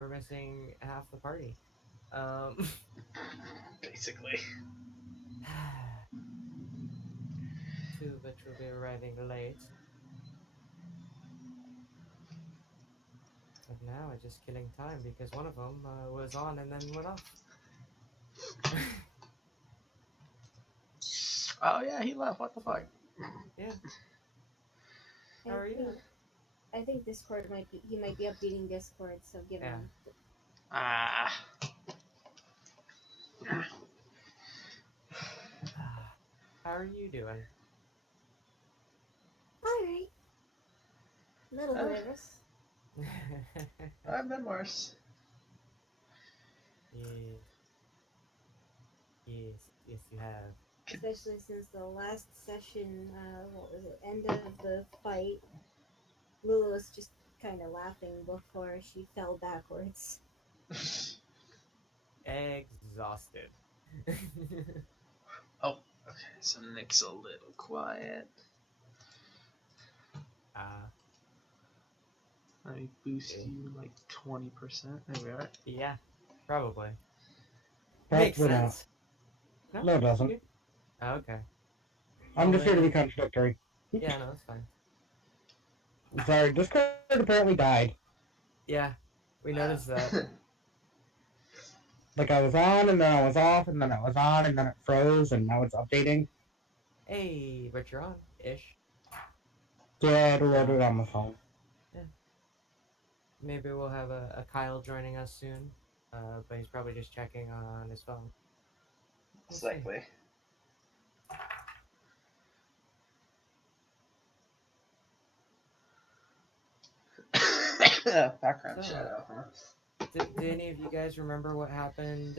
we're missing half the party. Um, Basically. two of which will be arriving late. But now I'm just killing time because one of them was on and then went off. Oh yeah, he left. What the fuck? Yeah. How I are you? think I think Discord might be he might be updating Discord, so give Yeah. him. Ah. How are you doing? Alright. Little Uh, nervous. I've been worse. Yes. Yes. Yes, you have. Especially since the last session, what was it, end of the fight, Lulu was just kind of laughing before she fell backwards. Exhausted. Oh, okay. So Nick's a little quiet. uh, I boost Okay. you like 20%. There we are. yeah, probably. Makes Practically not. sense. No, No, it you doesn't. good? Oh, okay. I'm Well just here to be then, contradictory. yeah, no, that's fine. Sorry, Discord apparently died. Yeah, we noticed that. Like, I was on, and then I was off, and then I was on, and then it froze, and now it's updating. Hey, but you're on ish. Yeah, it'll load it on my phone. Yeah. Maybe we'll have a Kyle joining us soon. But he's probably just checking on his phone. Most likely. Background So, shadow, huh? Did any of you guys remember what happened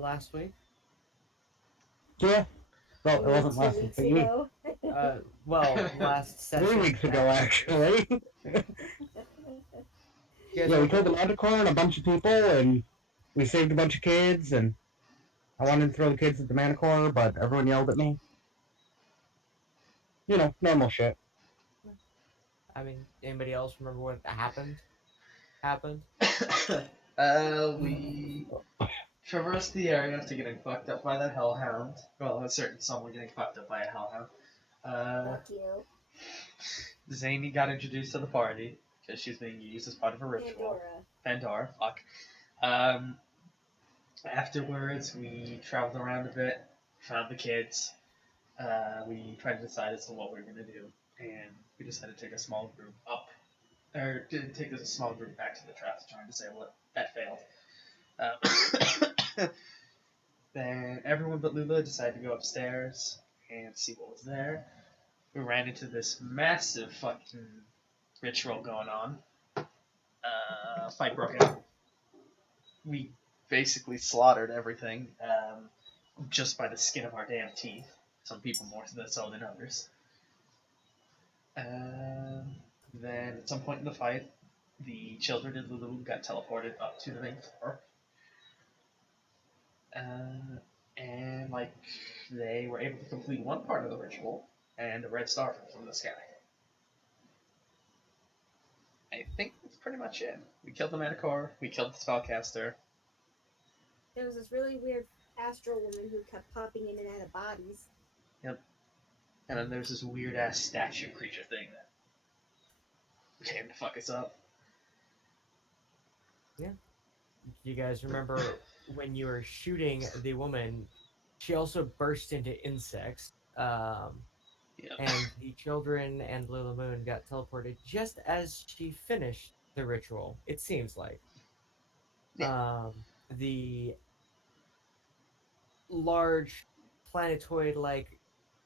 last week? Yeah. Well, it I mean, wasn't 2 last week, weeks but ago. Well, last session. 3 weeks ago, actually. You guys Yeah, we remember? killed the Manticore and a bunch of people, and we saved a bunch of kids, and I wanted to throw the kids at the Manticore, but everyone yelled at me. You know, normal shit. I mean, anybody else remember what happened? We traversed the area after getting fucked up by that hellhound. Well, a certain someone getting fucked up by a hellhound. Fuck you. Zany got introduced to the party because she's being used as part of a ritual. Pandora, fuck. Afterwards, we traveled around a bit, found the kids. We tried to decide as to what we were going to do, and we decided to take a small group up, or to take a small group back to the traps, trying to say what that failed. Then everyone but Lula decided to go upstairs and see what was there. We ran into this massive fucking ritual going on. Fight broke out. We basically slaughtered everything just by the skin of our damn teeth. Some people more so than others. Then at some point in the fight, the children in Lulu got teleported up to the main floor. And like they were able to complete one part of the ritual, and a red star fell from the sky. I think that's pretty much it. We killed the Manticore, we killed the Spellcaster. There was this really weird astral woman who kept popping in and out of bodies. Yep. And then there's this weird ass statue creature thing that came to fuck us up. Yeah. You guys remember when you were shooting the woman? She also burst into insects. Yep. And the children and Lila Moon got teleported just as she finished the ritual. It seems like. Yeah. The large planetoid-like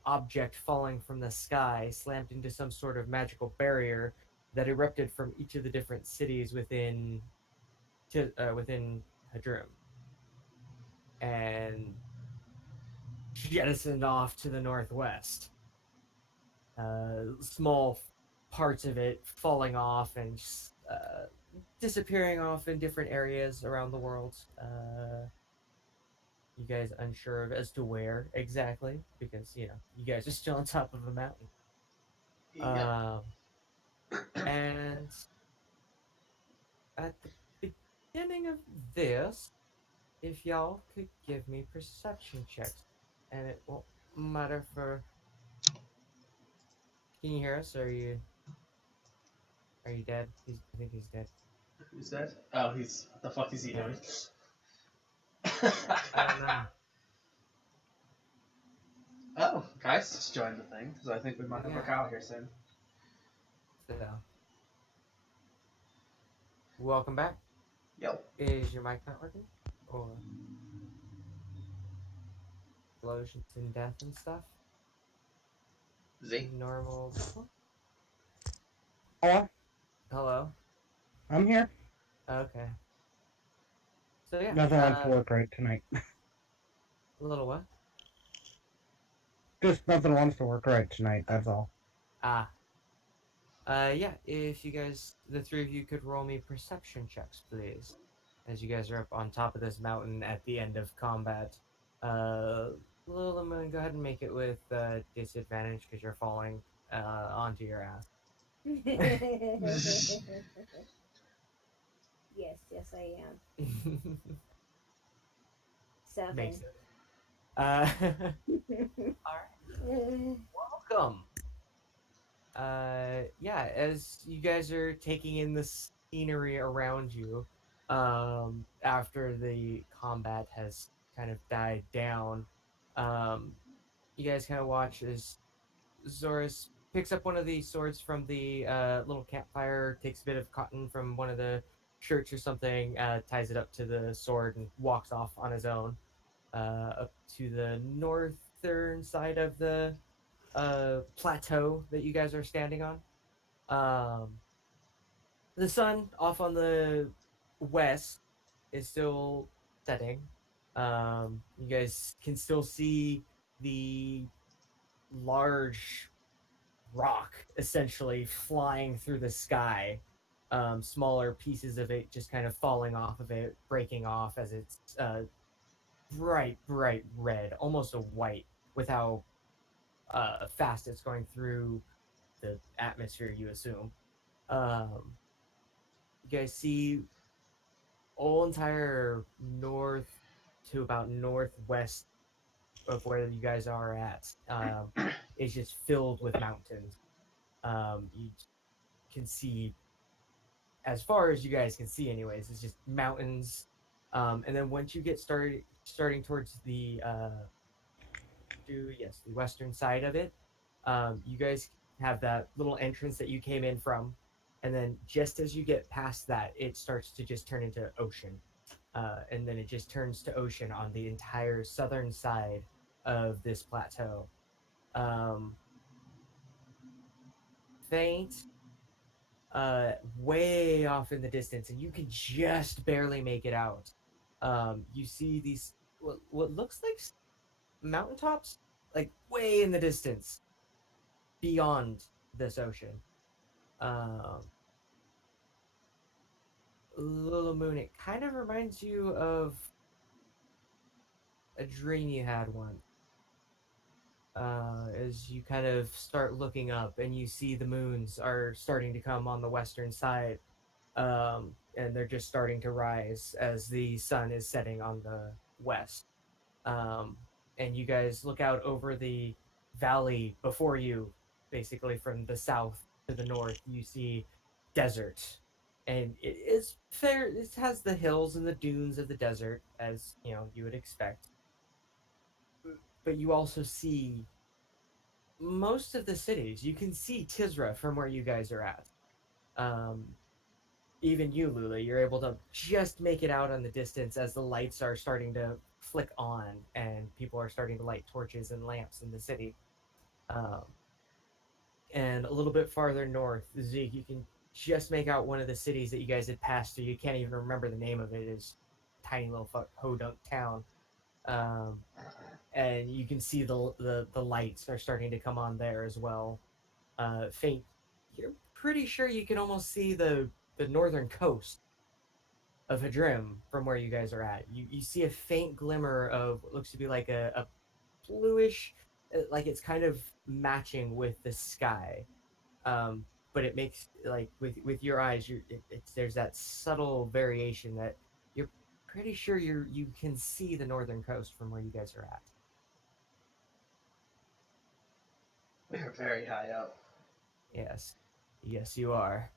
object falling from the sky slammed into some sort of magical barrier that erupted from each of the different cities within Hadrum, and jettisoned off to the northwest. Small parts of it falling off and disappearing off in different areas around the world. You guys unsure of as to where exactly, because you guys are still on top of a mountain. Yep. And at the beginning of this, if y'all could give me perception checks, and it won't matter for. Can you hear us? Or are you dead? I think he's dead. Who's that? Oh, he's. What the fuck is he Yeah. doing? I don't know. Oh, guys just joined the thing, so I think we might have a Yeah. cow here soon. So, welcome back. Yo. Is your mic not working? Or explosions and death and stuff? Z. Normal people? Oh, Hello? I'm here. Okay. So yeah, Nothing wants to work right tonight. a little what? Just nothing wants to work right tonight. That's all. Ah. Yeah, if you guys, the three of you could roll me perception checks, please. As you guys are up on top of this mountain at the end of combat. Lil Moon, go ahead and make it with disadvantage because you're falling onto your ass. Yes, yes, I am. Seven. Makes it. Alright. Welcome. Yeah, as you guys are taking in the scenery around you, after the combat has kind of died down, you guys kind of watch as Zorus picks up one of the swords from the little campfire, takes a bit of cotton from one of the shirts or something, ties it up to the sword, and walks off on his own up to the northern side of the plateau that you guys are standing on. The sun off on the west is still setting. You guys can still see the large rock essentially flying through the sky. Smaller pieces of it just kind of falling off of it, breaking off as it's bright red, almost a white, with how fast it's going through the atmosphere, you assume. You guys see whole entire north to about northwest of where you guys are at is just filled with mountains. You can see, as far as you guys can see, anyways, it's just mountains. And then once you get starting towards the the western side of it, you guys have that little entrance that you came in from, and then just as you get past that, it starts to just turn into ocean, and then it just turns to ocean on the entire southern side of this plateau. Um, Faint, way off in the distance, and you can just barely make it out. You see these what looks like mountaintops, like way in the distance, beyond this ocean. Um, Little Moon, it kind of reminds you of a dream you had once. As you kind of start looking up and you see the moons are starting to come on the western side, and they're just starting to rise as the sun is setting on the west. Um, and you guys look out over the valley before you, basically from the south to the north. You see desert, and it is fair. It has the hills and the dunes of the desert, as you know you would expect. But you also see most of the cities. You can see Tisra from where you guys are at. Um, Even you, Lula, you're able to just make it out on the distance as the lights are starting to flick on and people are starting to light torches and lamps in the city. Um, and a little bit farther north, Zeke, you can just make out one of the cities that you guys had passed through. You can't even remember the name of it. It's tiny little podunk town. Um, and you can see the lights are starting to come on there as well. Faint. You're pretty sure you can almost see the northern coast of Hadrim from where you guys are at. You see a faint glimmer of what looks to be like a bluish, like it's kind of matching with the sky. But it makes like with your eyes, there's that subtle variation that pretty sure you can see the northern coast from where you guys are at. We're very high up. Yes. Yes, you are.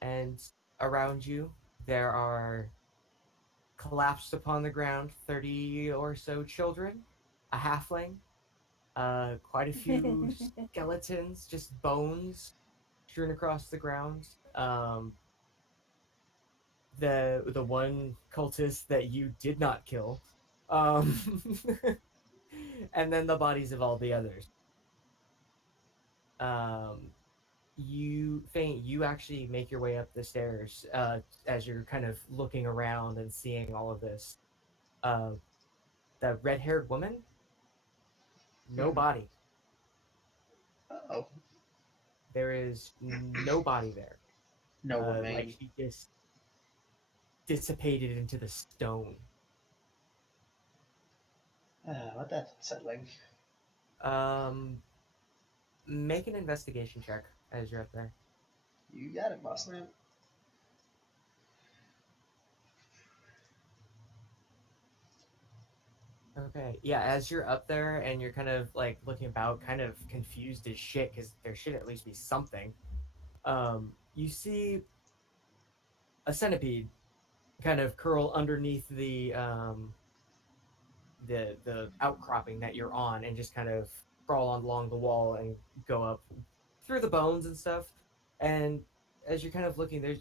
And around you, there are collapsed upon the ground 30 or so children, a halfling, quite a few skeletons, just bones strewn across the ground. The one cultist that you did not kill, um, and then the bodies of all the others. Um, you actually make your way up the stairs as you're kind of looking around and seeing all of this. Uh, the red-haired woman, no body. Oh, There is no body there. no Like remain. she just dissipated into the stone. What that's unsettling. Um, make an investigation check as you're up there. You got it, boss man. Okay, yeah, as you're up there and you're kind of like looking about, kind of confused as shit because there should at least be something. You see a centipede kind of curl underneath the outcropping that you're on and just kind of crawl on along the wall and go up through the bones and stuff. And as you're kind of looking, there's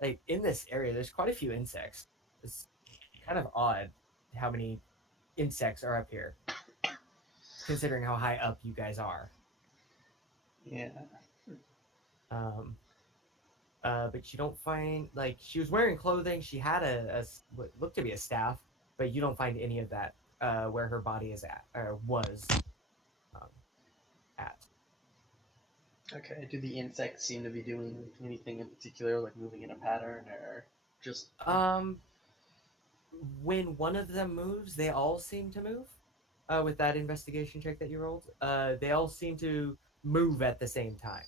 like in this area, there's quite a few insects. It's kind of odd how many insects are up here, considering how high up you guys are. Yeah. Um, but you don't find like she was wearing clothing. She had what looked to be a staff, but you don't find any of that where her body is at or was um, at. Okay. Do the insects seem to be doing anything in particular, like moving in a pattern, or just? Um, when one of them moves, they all seem to move. With that investigation check that you rolled, they all seem to move at the same time.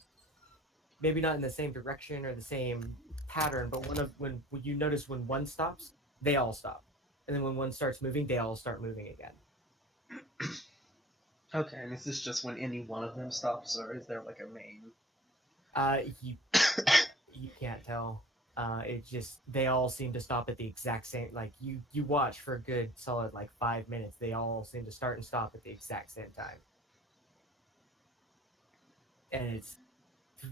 Maybe not in the same direction or the same pattern, but when you notice when one stops, they all stop, and then when one starts moving, they all start moving again. Okay. And is this just when any one of them stops, or is there like a main? You can't tell. It just they all seem to stop at the exact same. Like you watch for a good solid like 5 minutes. They all seem to start and stop at the exact same time, and it's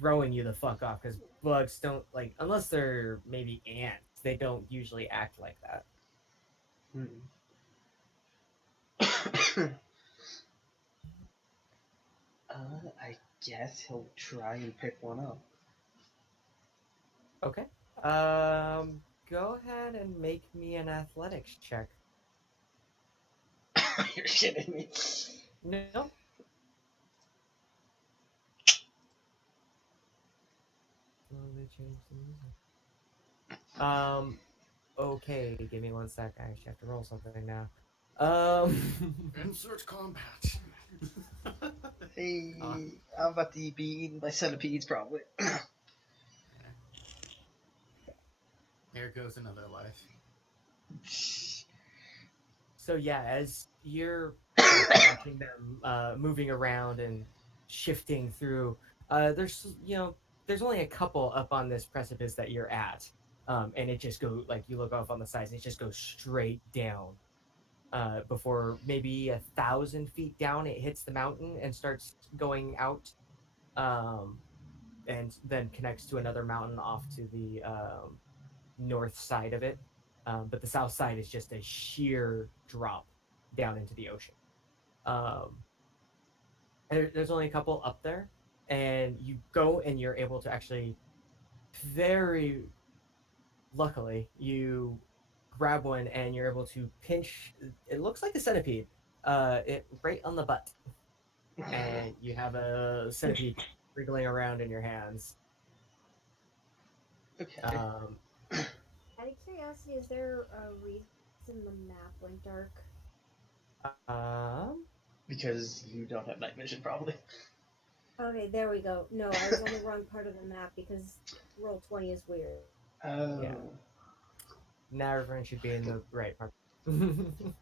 throwing you the fuck off because bugs don't like unless they're maybe ants. They don't usually act like that. I guess he'll try and pick one up. Okay. Go ahead and make me an athletics check. You're kidding me. No. Okay, give me 1 sec. I actually have to roll something now. Insert combat. Hey, I'm about to be eaten by centipedes, probably. Here goes another life. So yeah, as you're watching them moving around and shifting through, there's only a couple up on this precipice that you're at, and it just goes like you look off on the sides, and it just goes straight down. Before maybe 1,000 feet down, it hits the mountain and starts going out, and then connects to another mountain off to the north side of it. But the south side is just a sheer drop down into the ocean. And there's only a couple up there, and you go and you're able to actually, very luckily, you grab one and you're able to pinch. It looks like a centipede. It right on the butt, and you have a centipede wriggling around in your hands. Okay. Out of curiosity, is there a reason the map went dark? Because you don't have night vision, probably. Okay, there we go. No, I was on the wrong part of the map because Roll20 is weird. Oh. Yeah. Now everyone should be in the right part.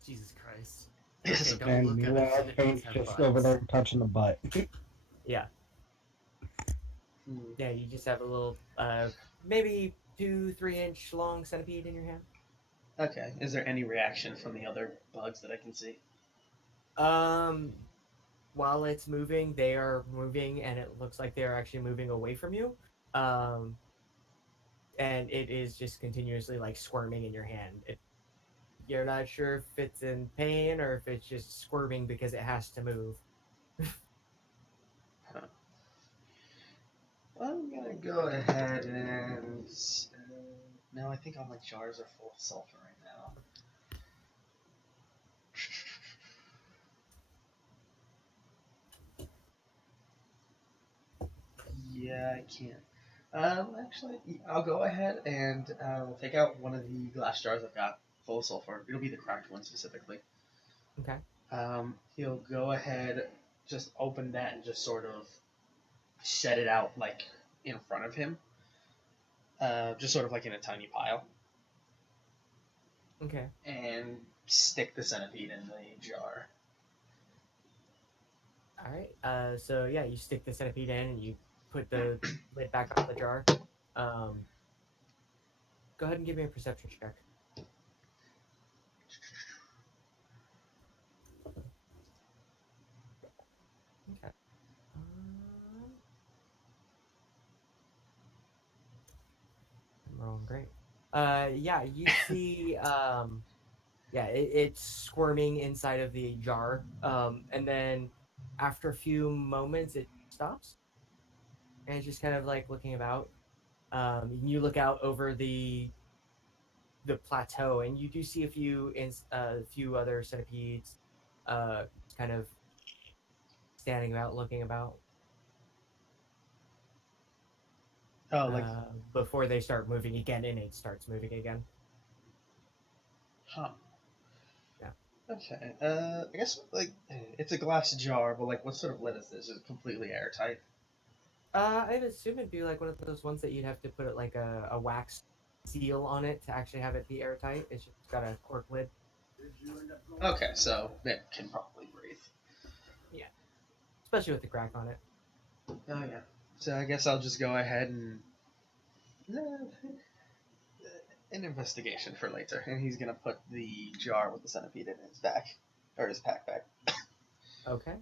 Jesus Christ. This Okay, is don't look at it. Faint's Centipedes have just butts. over there touching the butt. Yeah. Hmm. Yeah, you just have a little, maybe 2-3 inch long centipede in your hand. Okay. Is there any reaction from the other bugs that I can see? Um, while it's moving, they are moving, and it looks like they are actually moving away from you. Um, and it is just continuously like squirming in your hand. You're not sure if it's in pain or if it's just squirming because it has to move. Huh. I'm gonna go ahead and. No, I think all my jars are full of sulfur right now. Yeah, I can't. Actually, I'll go ahead and we'll take out one of the glass jars I've got full of sulfur. It'll be the cracked one specifically. Okay. He'll go ahead, just open that and just sort of set it out like in front of him, just sort of like in a tiny pile, Okay. and stick the centipede in the jar. All right. So yeah, you stick the centipede in and you put the lid back on the jar. Um, go ahead and give me a perception check. Okay. I'm rolling great. Yeah, you see, yeah, it's squirming inside of the jar. And then after a few moments, it stops and it's just kind of like looking about. You look out over the plateau, and you do see a few other centipedes, uh, kind of standing about, looking about, Oh, like, before they start moving again, and it starts moving again. huh. Yeah. Okay. I guess like it's a glass jar, but like, what sort of lid is this? Is it completely airtight? I'd assume it'd be like one of those ones that you'd have to put like a wax seal on it to actually have it be airtight. It's just got a cork lid. Okay, so it can probably breathe. Yeah, especially with the crack on it. Oh yeah. So I guess I'll just go ahead and an investigation for later, and he's gonna put the jar with the centipede in his back or his backpack. Okay.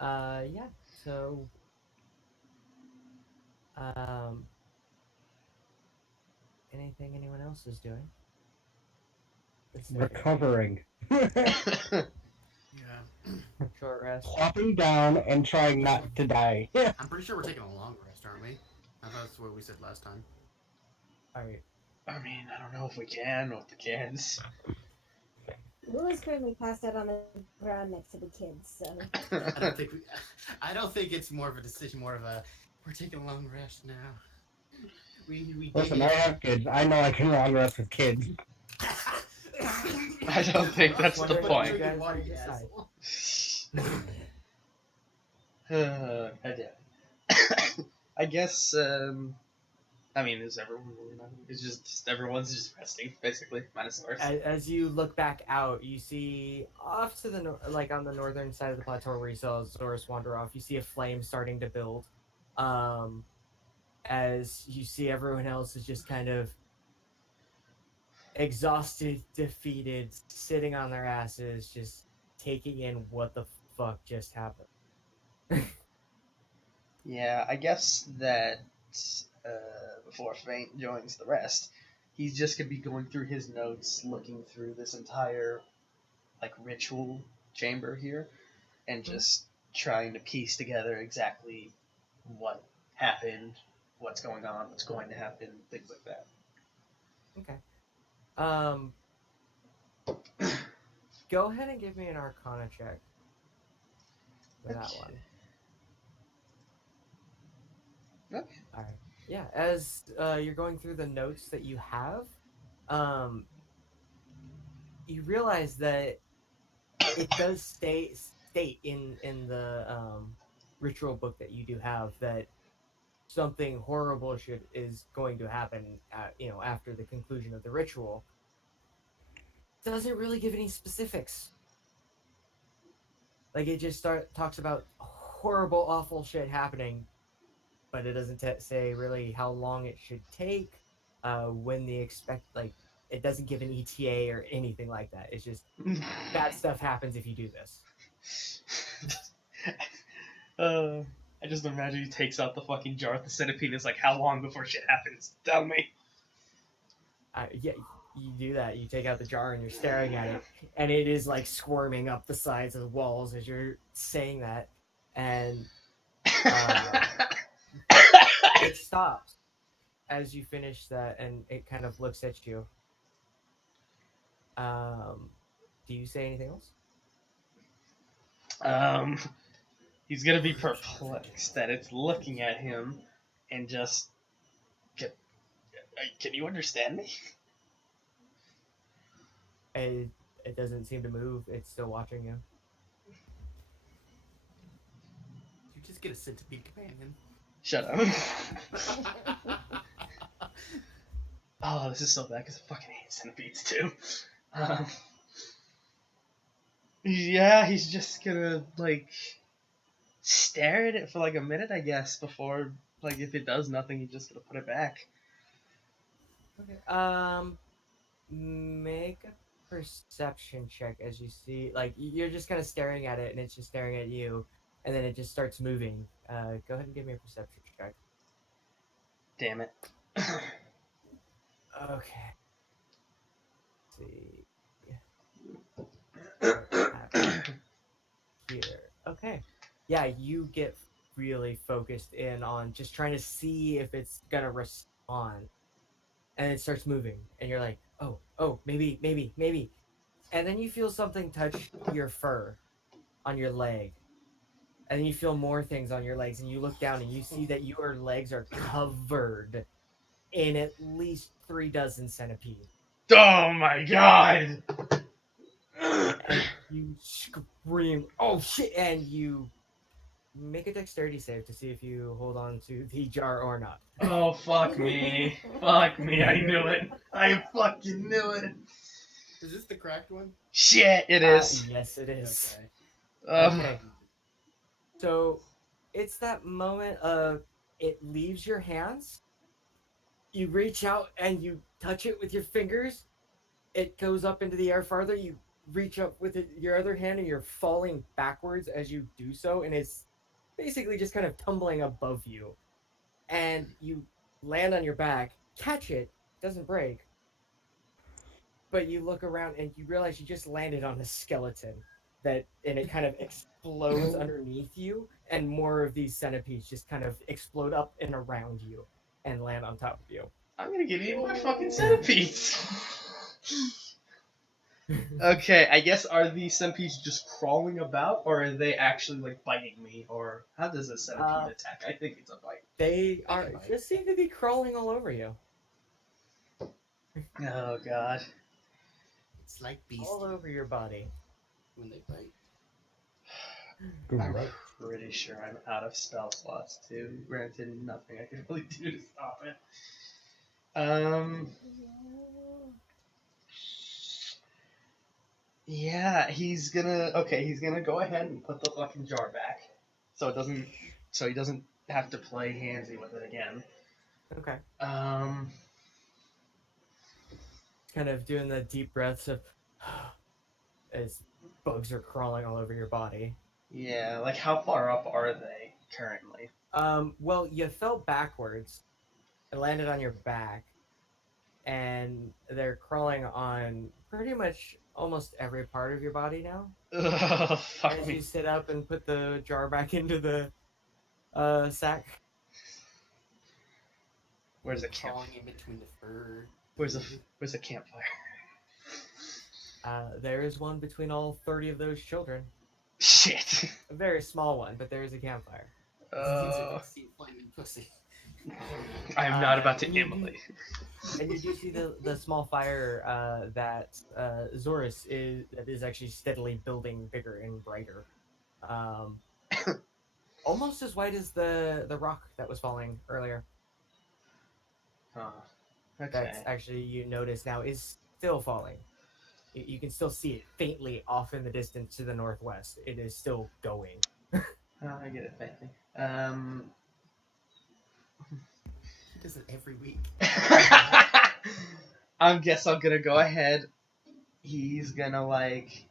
Yeah. So, um, anything anyone else is doing? Recovering. Yeah. Short rest. Plopping down and trying not to die. I'm pretty sure we're taking a long rest, aren't we? I thought that's what we said last time. All right. I mean, I don't know if we can with the kids. Lula's currently passed out on the ground next to the kids, so. I don't think it's more of a decision, more of a we're taking a long rest now. We Listen, I have kids. I know I can long rest with kids. I don't think that's the Wondering point. what you guys decide. I guess. I mean, is everyone? It's just everyone's just resting, basically, minus ours. As you look back out, you see off to the like on the northern side of the plateau where you saw Zorus wander off. You see a flame starting to build. As you see everyone else is just kind of exhausted, defeated, sitting on their asses, just taking in what the fuck just happened. Yeah, I guess that before Faint joins the rest, he's just gonna be going through his notes, looking through this entire like ritual chamber here, and just trying to piece together exactly what happened, what's going on, what's going to happen, things like that. Okay. Go ahead and give me an Arcana check for that one. Okay. All right. Yeah. As you're going through the notes that you have, you realize that it does state in the ritual book that you do have that something horrible is going to happen, after the conclusion of the ritual. Doesn't really give any specifics. Like it just talks about horrible, awful shit happening, but it doesn't say really how long it should take, when the expect like it doesn't give an ETA or anything like that. It's just bad stuff happens if you do this. I just imagine he takes out the fucking jar with the centipede and is like, how long before shit happens? Tell me. Yeah, you do that. You take out the jar and you're staring at it, and it is like squirming up the sides of the walls as you're saying that, and it stops as you finish that, and it kind of looks at you. Do you say anything else? He's gonna be perplexed that it's looking at him and just. Can you understand me? It doesn't seem to move. It's still watching you. You just get a centipede companion. Shut up. Oh, this is so bad because I fucking hate centipedes too. Yeah, he's just gonna like stare at it for like a minute, I guess, before like if it does nothing, he's just gonna put it back. Okay. Make a perception check as you see, like you're just kind of staring at it, and it's just staring at you, and then it just starts moving. Go ahead and give me a perception check. Damn it. Okay. Let's see. Here. Okay. Yeah, you get really focused in on just trying to see if it's gonna respond, and it starts moving, and you're like, oh, maybe, and then you feel something touch your fur on your leg, and then you feel more things on your legs, and you look down and you see that your legs are covered in at least 3 dozen centipedes. Oh my god! And you scream, oh shit, and you make a dexterity save to see if you hold on to the jar or not. Oh, fuck me. Fuck me, I knew it. I fucking knew it. Is this the cracked one? Shit, it is. Yes, it is. Okay. Okay. So it's that moment of it leaves your hands. You reach out and you touch it with your fingers. It goes up into the air farther. You reach up with your other hand, and you're falling backwards as you do so, and it's basically just kind of tumbling above you. And you land on your back, catch it, doesn't break. But you look around and you realize you just landed on a skeleton and it kind of explodes underneath you, and more of these centipedes just kind of explode up and around you and land on top of you. I'm gonna get eaten by fucking centipedes. Okay, I guess are these centipedes just crawling about, or are they actually like biting me, or how does a centipede attack? I think it's a bite. They just seem to be crawling all over you. Oh god. It's like beast All over your body. when they bite. I'm pretty sure I'm out of spell slots too. Granted, nothing I can really do to stop it. Yeah, he's gonna go ahead and put the fucking jar back. So he doesn't have to play handsy with it again. Okay. Kind of doing the deep breaths of as bugs are crawling all over your body. Yeah, like how far up are they currently? Well, you fell backwards and landed on your back, and they're crawling on pretty much almost every part of your body now. Ugh, fuck As me. you sit up and put the jar back into the sack. Where's the camp? Crawling in between the fur. Where's the campfire? There is one between all 30 of those children. Shit. A very small one, but there is a campfire. Flaming pussy. I am not about to and you immolate. And you do see the small fire that Zorus is actually steadily building bigger and brighter. almost as white as the rock that was falling earlier. Huh. That's Okay. actually, you notice now, is still falling. You can still see it faintly off in the distance to the northwest. It is still going. I get it, thank you. He does it every week. I guess I'm gonna go ahead. He's gonna like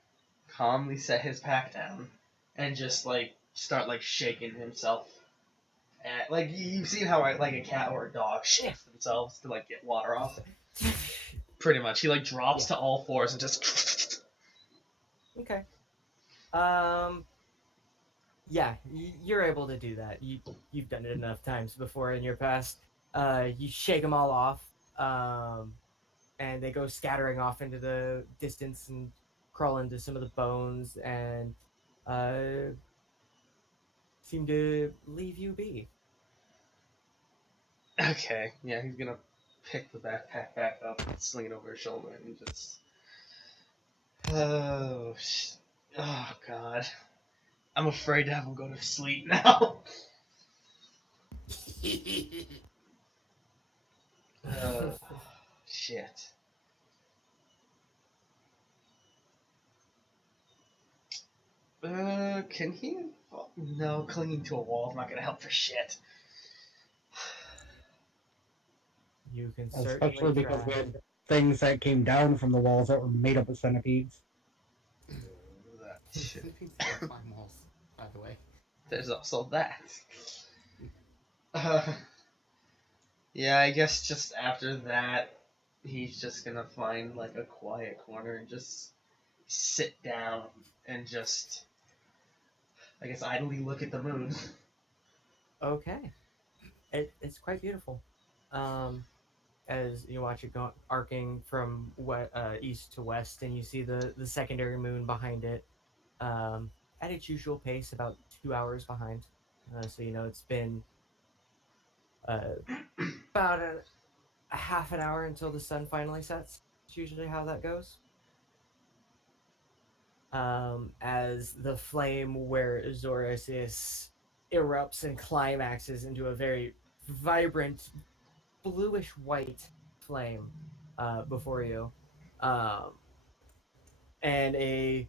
calmly set his pack down and just like start like shaking himself. Like you've seen how like a cat or a dog shakes themselves to like get water off. Pretty much, he like drops to all fours and just. Okay. Yeah, you're able to do that. You've done it enough times before in your past. You shake them all off, and they go scattering off into the distance and crawl into some of the bones and seem to leave you be. Okay, yeah, he's gonna pick the backpack back up, sling it over his shoulder, and just. Oh, oh God. I'm afraid to have him go to sleep now. Shit. Can he? Oh, no, clinging to a wall is not gonna help for shit. You can Especially certainly because we try. had things that came down from the walls that were made up of centipedes. Centipedes don't climb walls, by the way. There's also that. Yeah, I guess just after that, he's just gonna find like a quiet corner and just sit down and just, I guess, idly look at the moon. Okay, it's quite beautiful. As you watch it go arcing from east to west, and you see the secondary moon behind it, at its usual pace, about 2 hours behind. So you know it's been uh, about a half an hour until the sun finally sets. It's usually how that goes. As the flame where Zorasius erupts and climaxes into a very vibrant bluish white flame before you, um, and a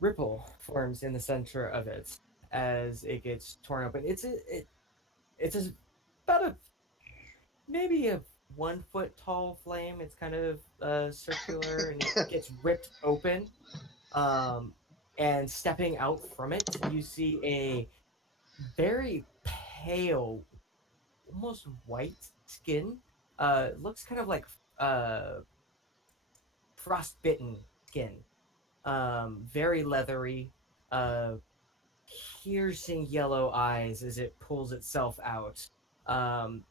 ripple forms in the center of it as it gets torn open. It's about a maybe a 1 foot tall flame. It's kind of circular and it gets ripped open. Um, and stepping out from it, you see a very pale, almost white skin. Looks kind of like uh, frostbitten skin. Very leathery, uh, piercing yellow eyes as it pulls itself out. Um,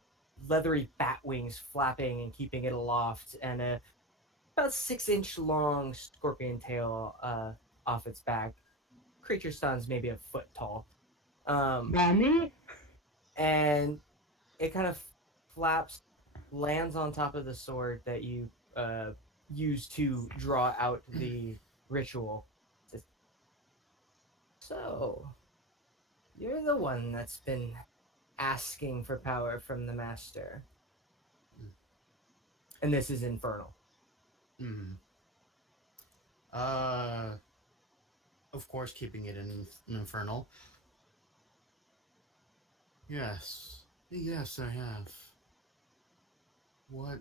Leathery bat wings flapping and keeping it aloft, and a about 6 inch long scorpion tail off its back. Creature stands maybe a foot tall. Mommy? And it kind of flaps, lands on top of the sword that you use to draw out the ritual. Says, so, you're the one that's been asking for power from the master. And this is infernal. Mm. Of course, keeping it in infernal. Yes. Yes, I have. What?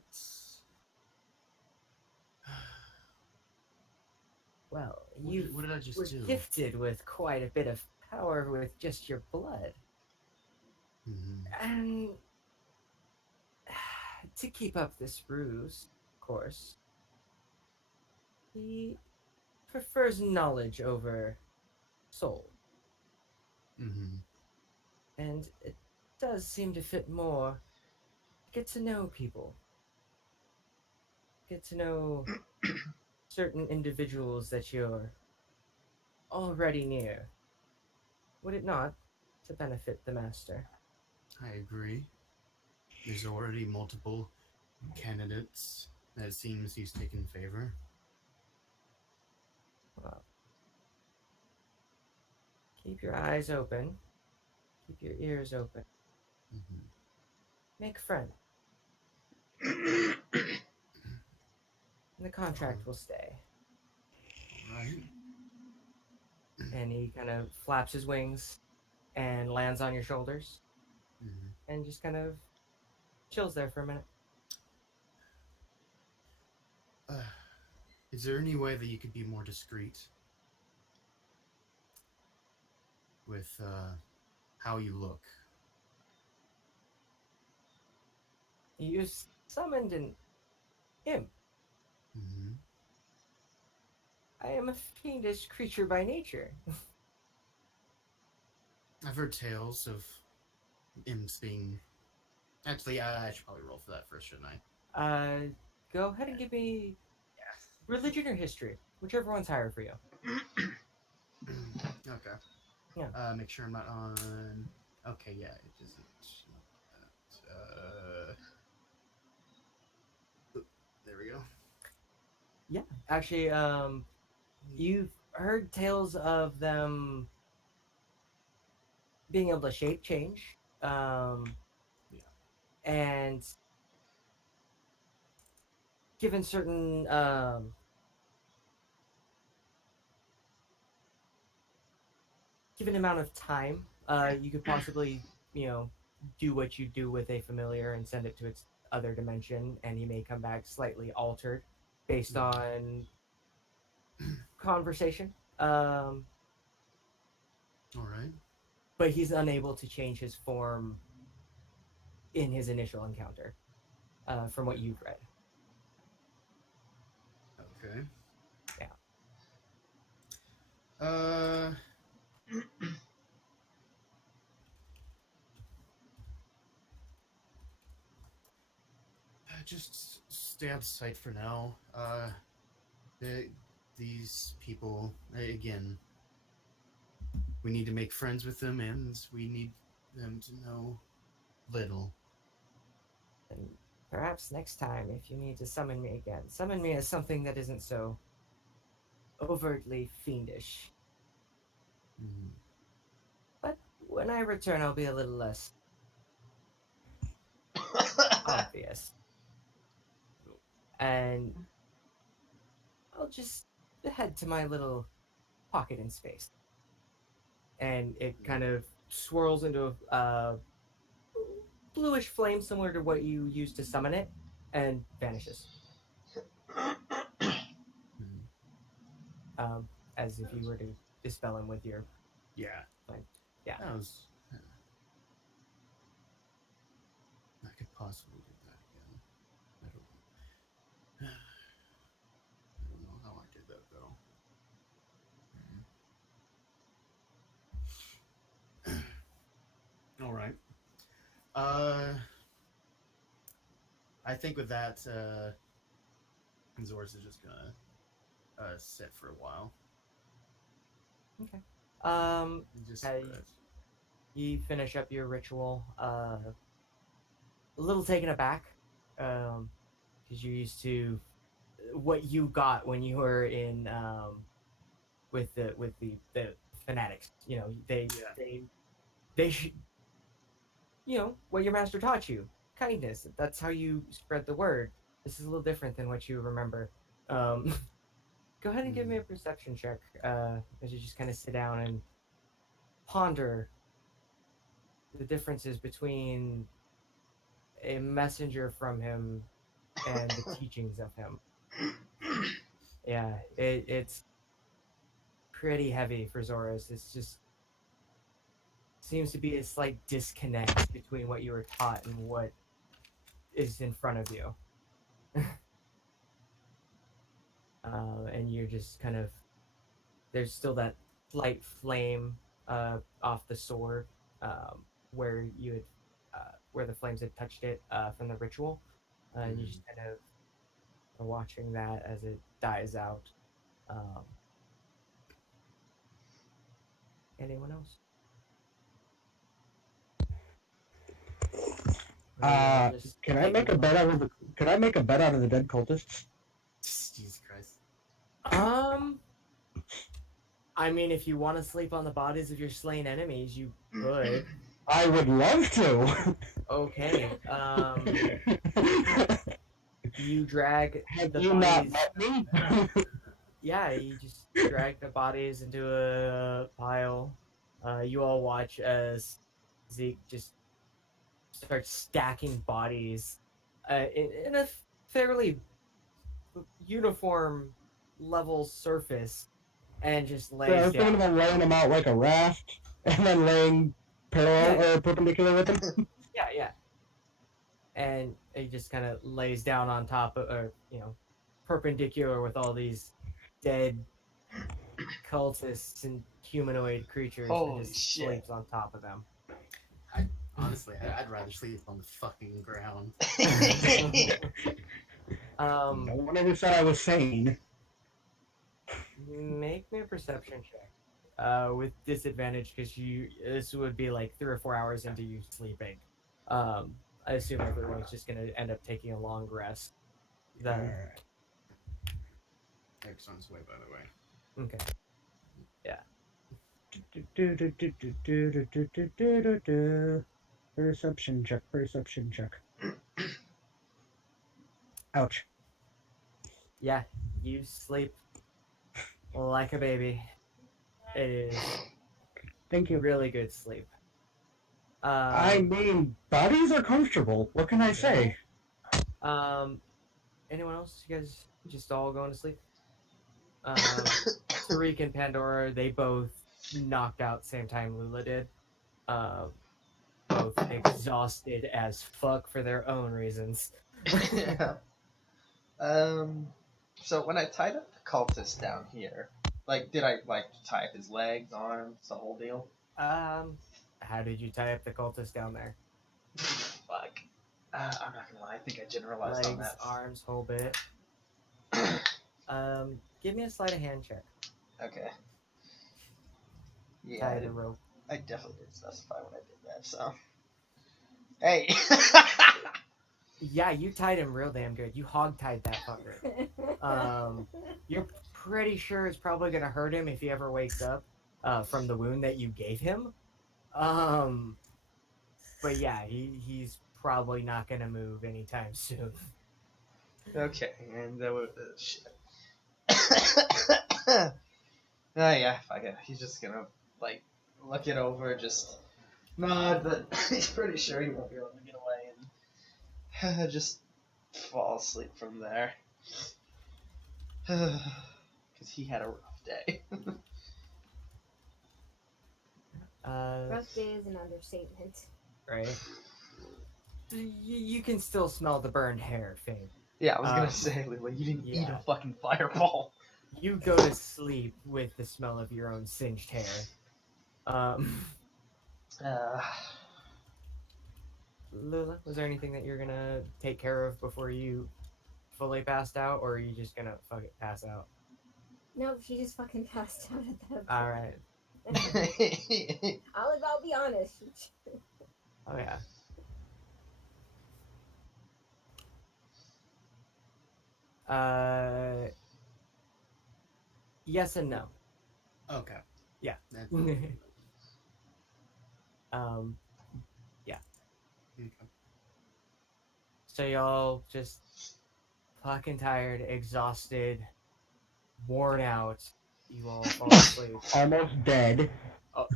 Well, What did I just were do? gifted with quite a bit of power with just your blood. Mm-hmm. And to keep up this ruse, of course, he prefers knowledge over soul. Mm-hmm. And it does seem to fit more. Get to know people. Get to know certain individuals that you're already near. Would it not, to benefit the master? I agree. There's already multiple candidates that it seems he's taken favor. Well, keep your eyes open. Keep your ears open. Mm-hmm. Make friends. And the contract will stay. All right. And he kind of flaps his wings and lands on your shoulders Mm-hmm. and just kind of chills there for a minute. Is there any way that you could be more discreet with how you look? You summoned an imp. Mm-hmm. I am a fiendish creature by nature. I've heard tales of imps being. Actually, I should probably roll for that first, shouldn't I? Go ahead and give me religion or history, whichever one's higher for you. Okay. Yeah. Make sure I'm not on. Okay, yeah, it isn't. There we go. Yeah. Actually, you've heard tales of them being able to shape change. Yeah. And given certain given amount of time, you could possibly, do what you do with a familiar and send it to its other dimension, and he may come back slightly altered based on conversation. All right. But he's unable to change his form in his initial encounter, from what you've read. Okay. Yeah. Just stay out of sight for now. These people, again, we need to make friends with them, and we need them to know little. And perhaps next time, if you need to summon me again, summon me as something that isn't so overtly fiendish. Mm-hmm. But when I return, I'll be a little less obvious. And I'll just head to my little pocket in space. And it kind of swirls into a bluish flame similar to what you used to summon it and vanishes. As if you were to dispel him with your Yeah. flame. Yeah. That was. I could possibly do that again. I don't know how I did that though. All right. I think with that, Zoris is just gonna sit for a while. Okay. Just You finish up your ritual. A little taken aback, because you're used to what you got when you were in with the fanatics. They should, what your master taught you, kindness. That's how you spread the word. This is a little different than what you remember. Go ahead and give me a perception check, as you just kind of sit down and ponder the differences between a messenger from him and the teachings of him. Yeah, it's pretty heavy for Zoras. It's just seems to be a slight disconnect between what you were taught and what is in front of you. And you're just kind of, there's still that light flame off the sword, where you had where the flames had touched it from the ritual, and you just kind of are watching that as it dies out. Anyone else? Can I make a bet out of the? Could I make a bet out of the dead cultists? Jesus Christ. I mean, if you want to sleep on the bodies of your slain enemies, you could. I would love to. Okay. You drag Have the you not bodies. met me? Yeah, you just drag the bodies into a pile. You all watch as Zeke just starts stacking bodies in a fairly uniform level surface and just So I lays was thinking down. about laying them out like a raft and then laying parallel Yeah, or perpendicular with them. yeah. And he just kind of lays down on top of, or, perpendicular with all these dead cultists and humanoid creatures and Holy just shit. sleeps on top of them. Honestly, I'd rather sleep on the fucking ground. No one ever said I was sane. Make me a perception check. With disadvantage because this would be like 3 or 4 hours into you sleeping. Um, I assume everyone's just gonna end up taking a long rest. Then Eric's on his way, by the way. okay, yeah. Perception check, perception check. Ouch. Yeah, you sleep like a baby. It is Thank you. really good sleep. I mean, bodies are comfortable. What can I say? Anyone else? You guys just all going to sleep? Tariq and Pandora, they both knocked out same time Lula did. Both exhausted as fuck for their own reasons. Yeah. So when I tied up the cultist down here, like, did I like tie up his legs, arms, the whole deal? How did you tie up the cultist down there? Fuck. I'm not gonna lie. I think I generalized on Legs, that. arms, whole bit. Give me a sleight of hand check. Okay. Yeah, Tie the rope. I definitely didn't specify when I did that. So, hey. Yeah, you tied him real damn good. You hog tied that fucker. You're pretty sure it's probably gonna hurt him if he ever wakes up from the wound that you gave him. But yeah, he's probably not gonna move anytime soon. Okay, and there was shit. Yeah, fuck it. He's just gonna like look it over, just nod, but he's pretty sure he won't be able to get away, and just fall asleep from there. Because he had a rough day. Rough day is an understatement. Right? You can still smell the burned hair, Fane. Yeah, I was gonna say, Lila, you didn't eat yeah. a fucking fireball. You go to sleep with the smell of your own singed hair. Lula, was there anything that you're gonna take care of before you fully passed out, or are you just gonna pass out? No, she just fucking passed out at that point. Alright. I'll be honest. Oh yeah. Yes and no. Okay. Yeah. That's Yeah. okay. So y'all just fucking tired, exhausted, worn out. You all fall asleep. Almost dead.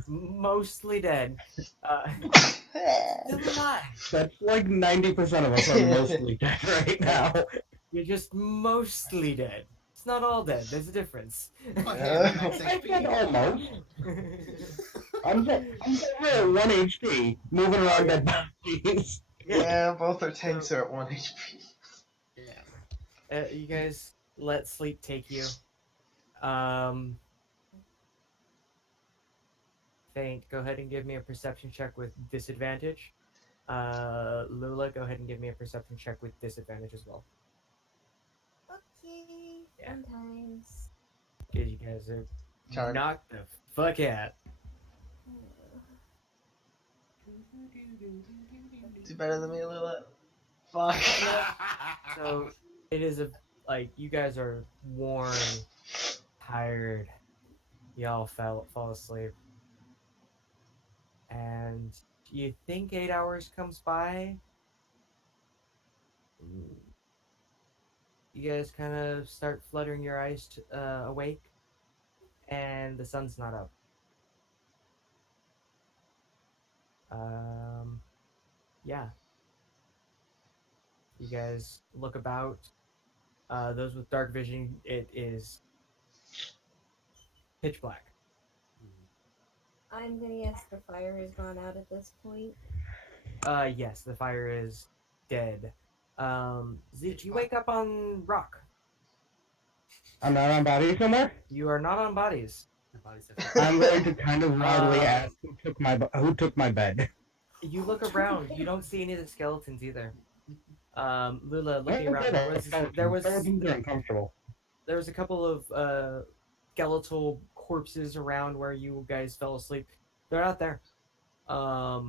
Mostly dead. Still alive. That's like 90% of us are mostly dead right now. You're just mostly dead. It's not all dead. There's a difference. I said almost. I'm over at 1 HP, moving around dead bodies. Yeah, both our tanks are at 1 HP. Yeah. You guys let sleep take you. Faint, go ahead and give me a perception check with disadvantage. Lula, go ahead and give me a perception check with disadvantage as well. Okay. Yeah. Sometimes. Because you guys are Charmed. knocked the fuck out. Do better than me, Lila. Fuck. So it is you guys are worn, tired. Y'all fall asleep, and you think 8 hours comes by. You guys kind of start fluttering your eyes awake, and the sun's not up. Yeah. You guys look about. Those with dark vision, it is pitch black. I'm gonna guess the fire has gone out at this point. Yes, the fire is dead. Zeke, Pitch you black. wake up on rock. I'm not on bodies no more. You are not on bodies. My body's different. I'm going to kind of loudly Um, ask who took my bed. You look around. You don't see any of the skeletons either. Lula, Why looking is around, that a skeleton? Skeletons are uncomfortable. there was a couple of skeletal corpses around where you guys fell asleep. They're not there. I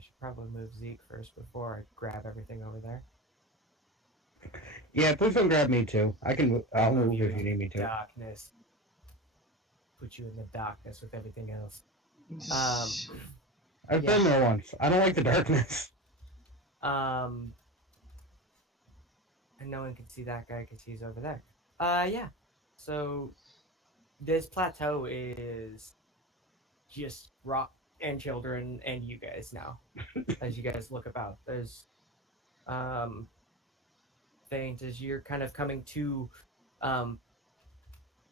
should probably move Zeke first before I grab everything over there. Yeah, please don't grab me too. I'll move you if you need me to. darkness. Put you in the darkness with everything else. I've yeah. been there once. I don't like the darkness. And no one can see that guy because he's over there. Yeah. So this plateau is just rock and children and you guys now. As you guys look about, there's things as you're kind of coming to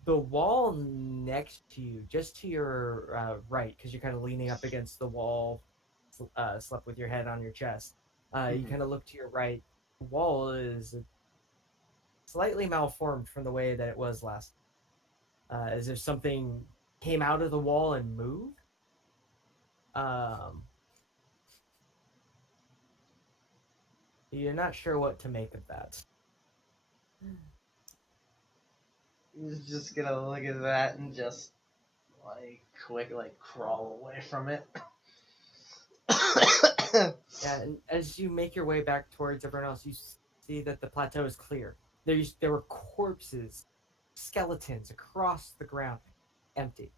the wall next to you, just to your right, because you're kind of leaning up against the wall, slept with your head on your chest. You kind of look to your right. The wall is slightly malformed from the way that it was last. As if something came out of the wall and moved. You're not sure what to make of that. He's just gonna look at that and just crawl away from it. Yeah, and as you make your way back towards everyone else, you see that the plateau is clear. There were corpses, skeletons across the ground, empty.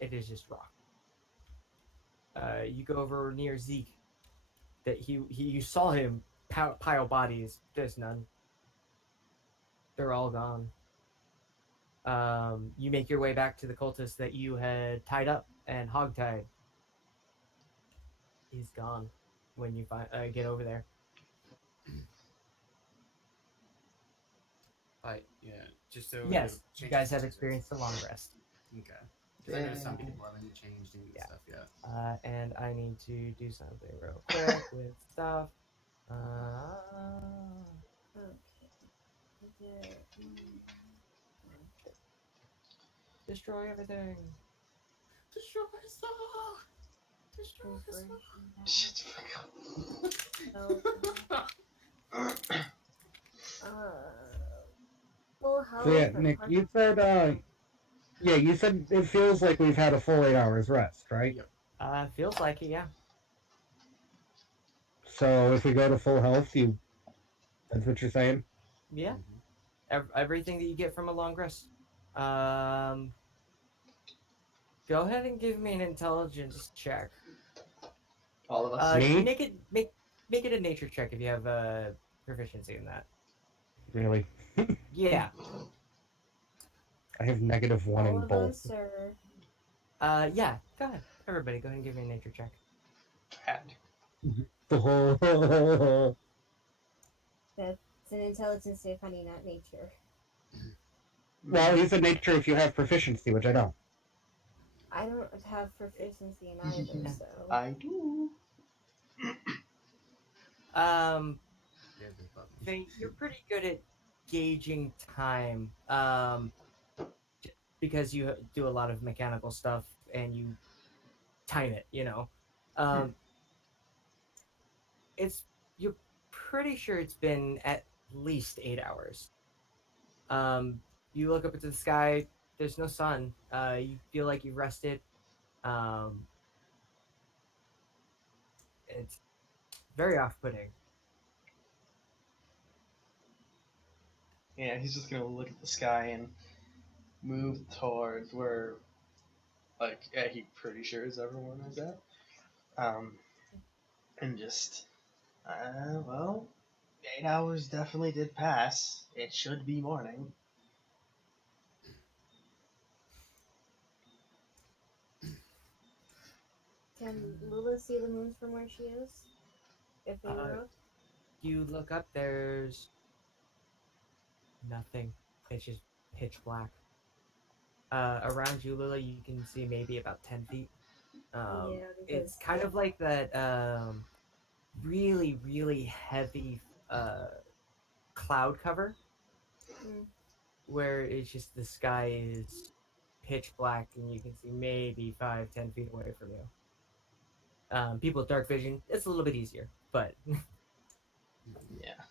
It is just rock. You go over near Zeke. That you saw him pile bodies. There's none. They're all gone. You make your way back to the cultist that you had tied up and hogtied. He's gone when you get over there. Yeah, just so Yes, you guys have experienced a long rest. Okay. Because I know some people haven't changed and Yeah. stuff yet. And I need to do something real quick with stuff. Okay. Destroy everything. Destroy stuff! Destroy Shut the fuck Well, how So yeah, is the Nick, park- you said you said it feels like we've had a full 8 hours rest, right? Yep. Feels like it, yeah. So if we go to full health, that's what you're saying? Yeah. Mhm. Everything that you get from a long rest. Go ahead and give me an intelligence check. All of us. Me? Make it a nature check if you have proficiency in that. Really? Yeah. I have -1 all in of both. us, or Yeah. Go ahead. Everybody, go ahead and give me a nature check. it's an intelligence save, honey, not nature. Well, you said nature if you have proficiency, which I don't. I don't have proficiency in either, so. I do. Yeah, they love me. Fane, you're pretty good at gauging time. Because you do a lot of mechanical stuff and you time it, you know. You're pretty sure it's been at least 8 hours. You look up into the sky, there's no sun. You feel like you've rested. It's very off-putting. Yeah, he's just gonna look at the sky and move towards where, like, he pretty sure is everyone is at. And just, well, 8 hours definitely did pass. It should be morning. Can Lula see the moons from where she is? If they were up? You look up, there's nothing. It's just pitch black. Around you, Lila, you can see maybe about 10 feet. Yeah, It's because- kind of like that really, really heavy cloud cover Mm. where it's just the sky is pitch black and you can see maybe 5-10 feet away from you. People with dark vision, it's a little bit easier, but Yeah.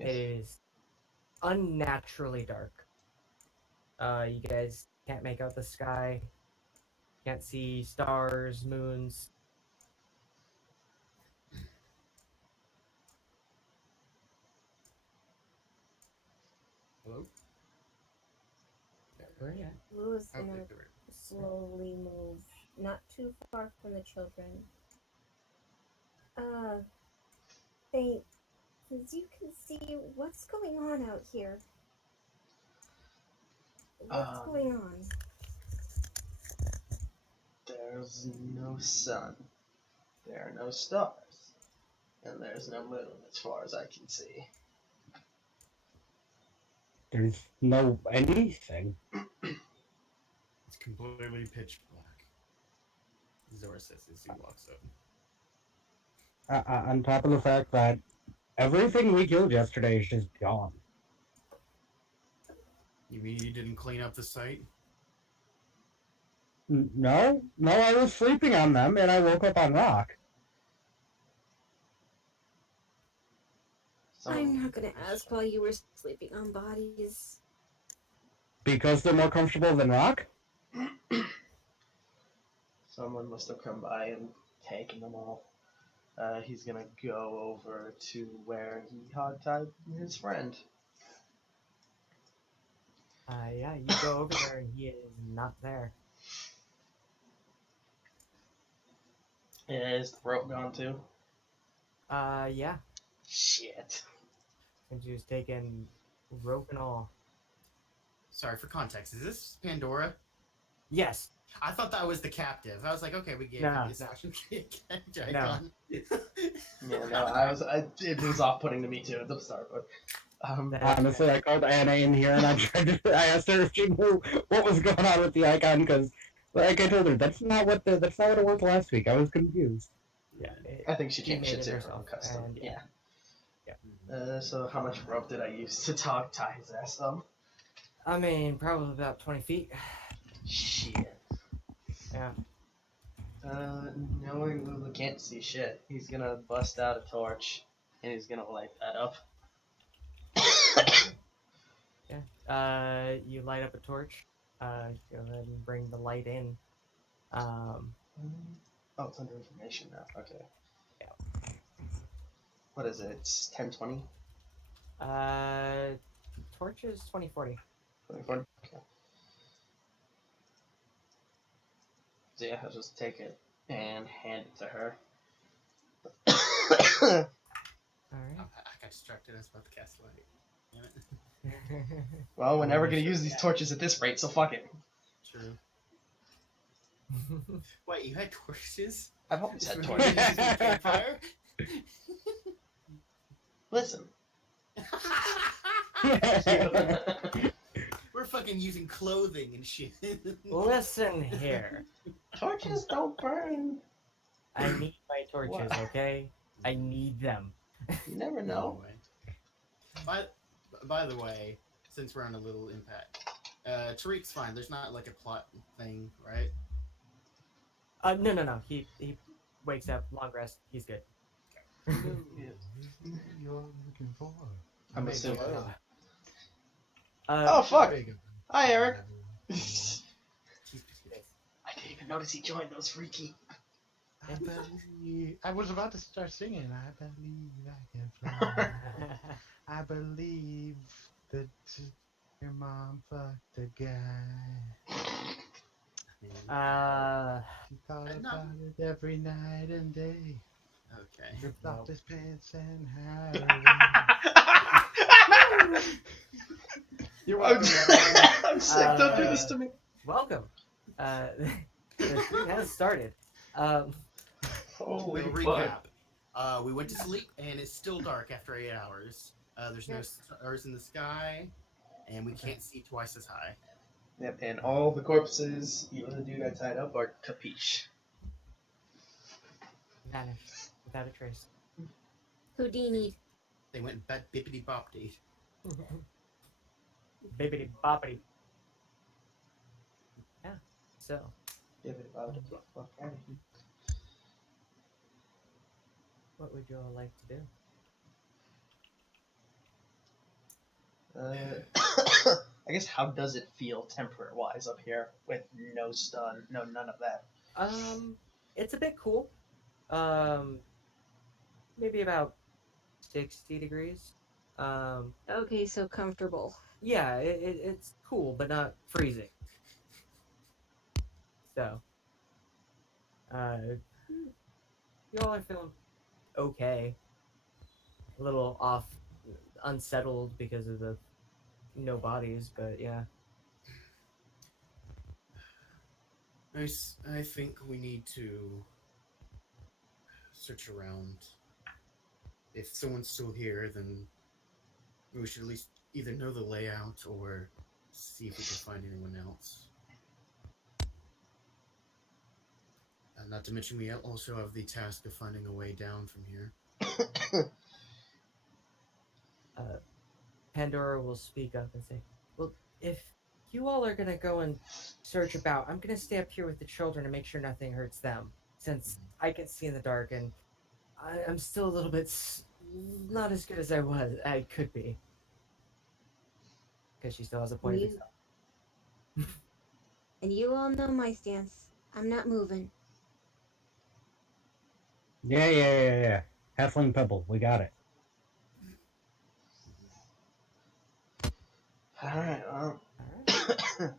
it is unnaturally dark. You guys can't make out the sky, can't see stars, moons. Hello? Where are you at? Lula's Oh, gonna there. slowly move, not too far from the children. They, as you can see, what's going on out here? What's going on? There's no sun. There are no stars. And there's no moon as far as I can see. There's no anything. It's completely pitch black. Zora says as he walks up. On top of the fact that everything we killed yesterday is just gone. You mean you didn't clean up the site? No, I was sleeping on them and I woke up on rock. I'm not gonna ask while you were sleeping on bodies. Because they're more comfortable than rock? Someone must have come by and taken them all. He's gonna go over to where he hogtied his friend. Yeah, you go over there and he is not there. Is the rope gone too? Yeah. Shit. And she was taking rope and all. Sorry, for context, is this Pandora? Yes. I thought that was the captive. I was like, okay, we gave No, him this no. action. No. Yeah, no, it was off-putting to me too at the start, but Honestly, I called Anna in here and I asked her if she knew what was going on with the icon because, like I told her, that's not what it was last week. I was confused. Yeah. I think she She changed made it it to her herself, own custom. and Yeah. yeah. So how much rope did I use to tie his ass up? I mean, probably about 20 feet. Shit. Yeah. Knowing Lulu can't see shit, he's gonna bust out a torch and he's gonna light that up. Yeah. You light up a torch. Go ahead and bring the light in. Oh, it's under information now. Okay. Yeah. What is it? It's 10:20. Torch is 2040. 24. Okay. So yeah, I'll just take it and hand it to her. All I right. got distracted. I was about to cast light. Damn it. Well, we're never gonna use these torches at this rate, so fuck it. True. Wait, you had torches? I've always had Were you torches. using a campfire? Listen. We're fucking using clothing and shit. Listen here. Torches don't burn. I need my torches, What? okay? I need them. You never know. By the way, since we're on a little impact, Tariq's fine. There's not like a plot thing, right? No. He wakes up, long rest. He's good. You're looking for. I'm assuming. Uh, Oh fuck! Big. Hi, Eric. I didn't even notice he joined. That was freaky. I believe. I was about to start singing. I believe I can fly. I believe that your mom fucked a guy. She thought about it every night and day. Okay. Ripped off Nope. his pants and had You're I'm, welcome, everyone. I'm sick. Don't do this to me. Welcome. The stream has started. Holy We'll fuck. recap. We went to sleep, and it's still dark after 8 hours. There's no stars in the sky, and we can't see twice as high. Yep, and all the corpses, even the dude I tied up, are capiche. Vanished without a trace. Houdini. They went bippity boppity. Bibbidi boppity. Yeah. So. What would you all like to do? I guess how does it feel temperature-wise up here with no stun, no none of that? It's a bit cool. Maybe about 60 degrees. Okay, so comfortable. Yeah, it's cool, but not freezing. So, you all are feeling okay. A little off, unsettled because of the no bodies, but yeah. I think we need to search around. If someone's still here, then we should at least either know the layout or see if we can find anyone else. Not to mention, we also have the task of finding a way down from here. Pandora will speak up and say, well, if you all are gonna go and search about, I'm gonna stay up here with the children to make sure nothing hurts them, since I can see in the dark and I'm still a little bit not as good as I could be. Because she still has a point of view. And you all know my stance. I'm not moving. Yeah. Halfling Pebble, we got it. Alright, well. Alright.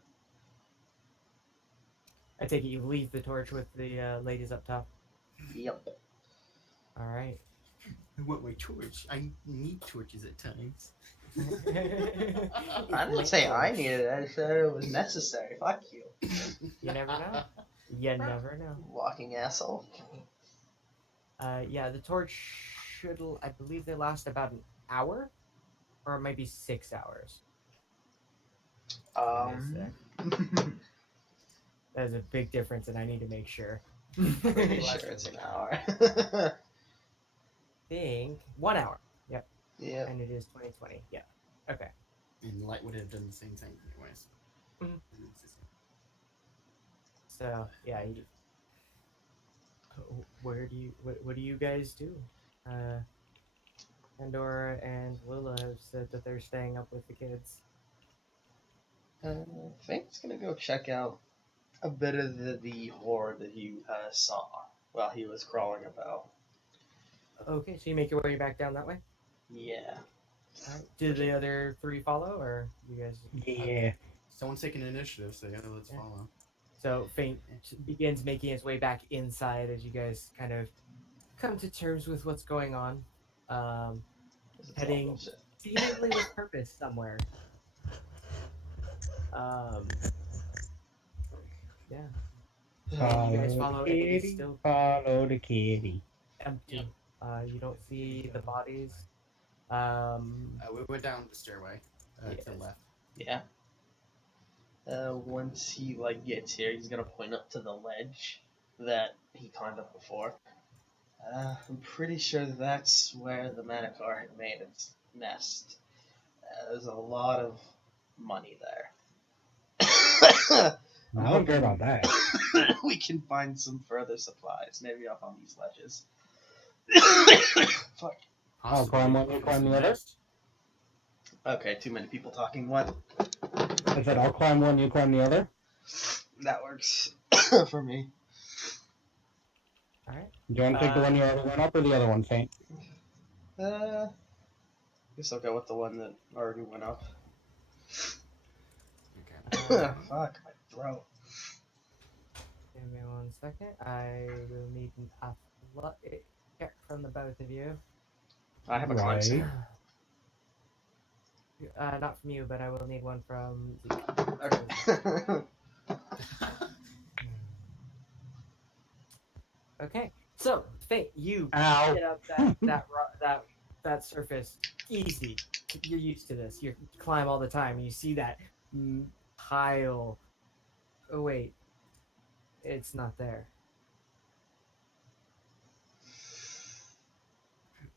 I take it you leave the torch with the ladies up top. Yep. Alright. I want my torch. I need torches at times. I didn't say I needed it, I said it was necessary. Fuck you. You never know. You never know. Walking asshole. Yeah, the torch should, I believe they last about an hour? Or it might be 6 hours. That is a big difference, and I need to make sure. Pretty sure it's an hour. Think 1 hour. Yep. Yep. And it is 2020. Yeah. Okay. And Light would have done the same thing anyways. Mhm. So yeah. What do you guys do? Pandora and Lula have said that they're staying up with the kids. Fank's gonna go check out a bit of the horde that he saw while he was crawling about. Okay, so you make your way back down that way? Yeah. Alright. Did the other three follow, or you guys? Yeah. Someone's taking initiative, so yeah, let's Yeah. follow. So Faint begins making his way back inside as you guys kind of come to terms with what's going on. This is all Heading bullshit. seemingly with purpose somewhere. Yeah. You guys follow it. It's still Follow the kitty. empty. You don't see the bodies. We went down the stairway to the Yes. left. Yeah. Once he gets here, he's gonna point up to the ledge that he climbed up before. I'm pretty sure that's where the Manticore had made its nest. There's a lot of money there. I don't care about that. We can find some further supplies, maybe up on these ledges. Fuck. I'll climb one, you climb the other? Next. Okay, too many people talking. What? I said I'll climb one, you climb the other. That works for me. All right. Do you want to take the one you already went up or the other one, Faint? Guess I'll go with the one that already went up. Okay. Fuck my throat. Give me 1 second. I will need an athletic check from the both of you. I have a Right. Clemson. Not from you, but I will need one from Zeke. Okay. Okay. So, Fate, you Ow. get up that surface easy. You're used to this. You climb all the time. You see that pile. Oh wait, it's not there.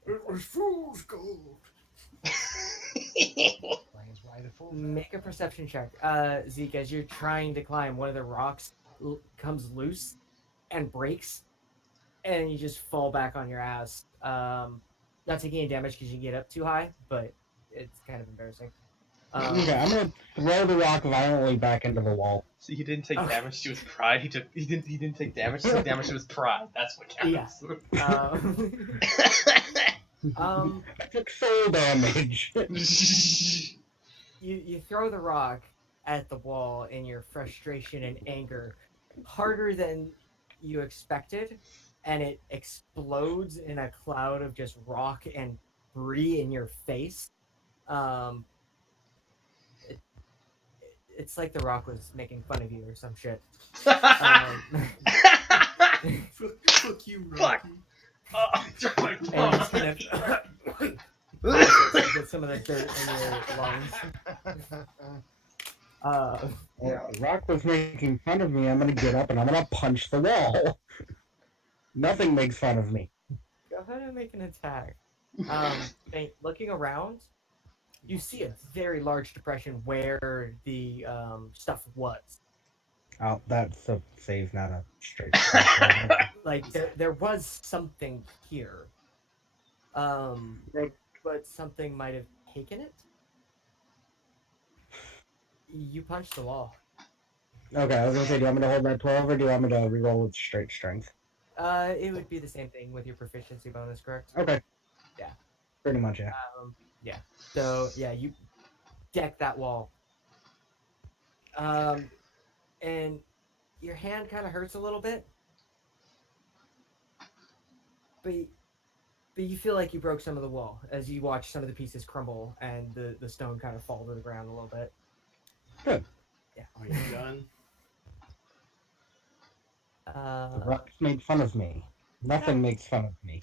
It was fool's gold. Explains why the fool. Make a perception check, Zeke. As you're trying to climb, one of the rocks comes loose and breaks, and you just fall back on your ass. Not taking any damage because you get up too high, but it's kind of embarrassing. Okay, I'm gonna throw the rock violently back into the wall. So he didn't take Okay. damage to his pride. He didn't take damage. He took damage to his pride. That's what counts. I took soul damage. You throw the rock at the wall in your frustration and anger harder than you expected, and it explodes in a cloud of just rock and debris in your face. It's like the rock was making fun of you or some shit. Fuck you, Fuck. Rocky. Oh, my And it's God. kind of get some of the dirt in your lungs. The rock was making fun of me. I'm gonna get up and I'm gonna punch the wall. Nothing makes fun of me. Go ahead and make an attack. Looking around, you see a very large depression where the stuff was. Oh, that's a save, not a straight. Like there was something here, but something might have taken it. You punched the wall. Okay, I was gonna say, do you want me to hold that 12 or do you want me to reroll with straight strength? It would be the same thing with your proficiency bonus, correct? Okay. Yeah. Pretty much, yeah. Yeah. So yeah, you deck that wall. And your hand kind of hurts a little bit, but you feel like you broke some of the wall as you watch some of the pieces crumble and the stone kind of fall to the ground a little bit. Good. Yeah. Are you done? The rocks made fun of me. Nothing makes fun of me.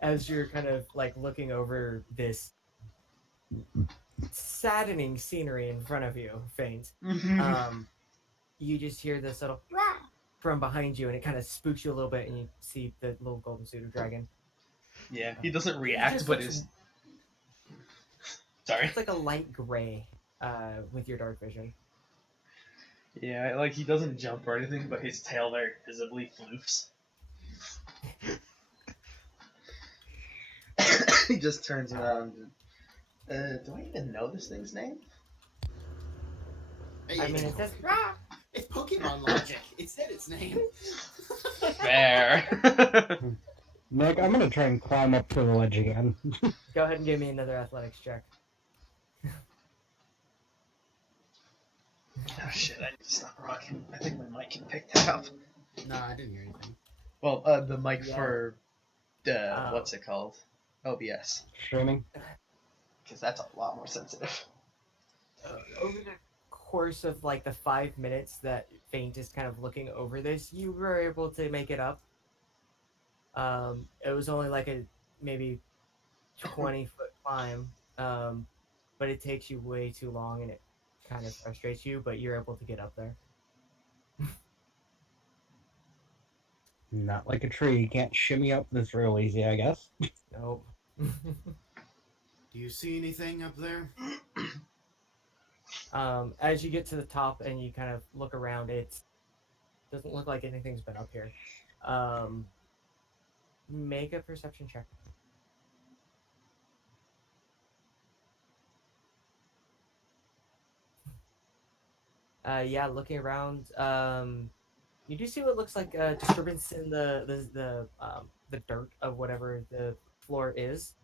As you're kind of like looking over this saddening scenery in front of you, Faint, you just hear this little from behind you, and it kind of spooks you a little bit, and you see the little golden pseudo dragon. Yeah, he doesn't react, just but looks- is. Sorry. It's like a light gray with your dark vision. Yeah, like he doesn't jump or anything, but his tail very visibly floofs. He just turns around and, do I even know this thing's name? Hey, I mean, it says it's Pokemon logic. It said its name. Fair. Nick, I'm gonna try and climb up to the ledge again. Go ahead and give me another athletics check. Oh shit, I need to stop rocking. I think my mic can pick that up. No, I didn't hear anything. Well, the mic Yeah. for, what's it called? OBS. Streaming. Because that's a lot more sensitive. Over the course of like the 5 minutes that Faint is kind of looking over this, you were able to make it up. It was only like a maybe 20-foot climb, but it takes you way too long and it kind of frustrates you, but you're able to get up there. Not like a tree. You can't shimmy up this real easy, I guess. Nope. Do you see anything up there? As you get to the top and you kind of look around, it doesn't look like anything's been up here. Make a perception check. Yeah, looking around, You do see what looks like a disturbance in the dirt of whatever the floor is.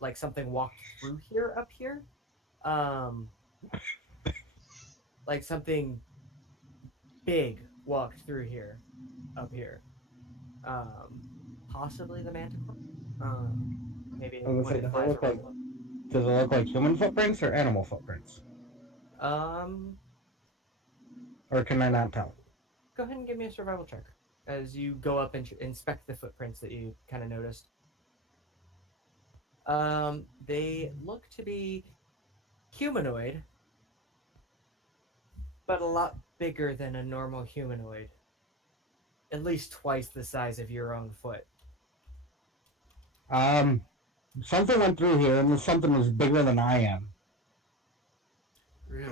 Like something walked through here up here. Um, like something big walked through here up here. Um, Possibly the manticore. Maybe I was when gonna say, it flies around. does it look like human footprints or animal footprints? Um, Or can I not tell? Go ahead and give me a survival check as you go up and inspect the footprints that you kind of noticed. They look to be humanoid, but a lot bigger than a normal humanoid. At least twice the size of your own foot. Something went through here, and something was bigger than I am. Really?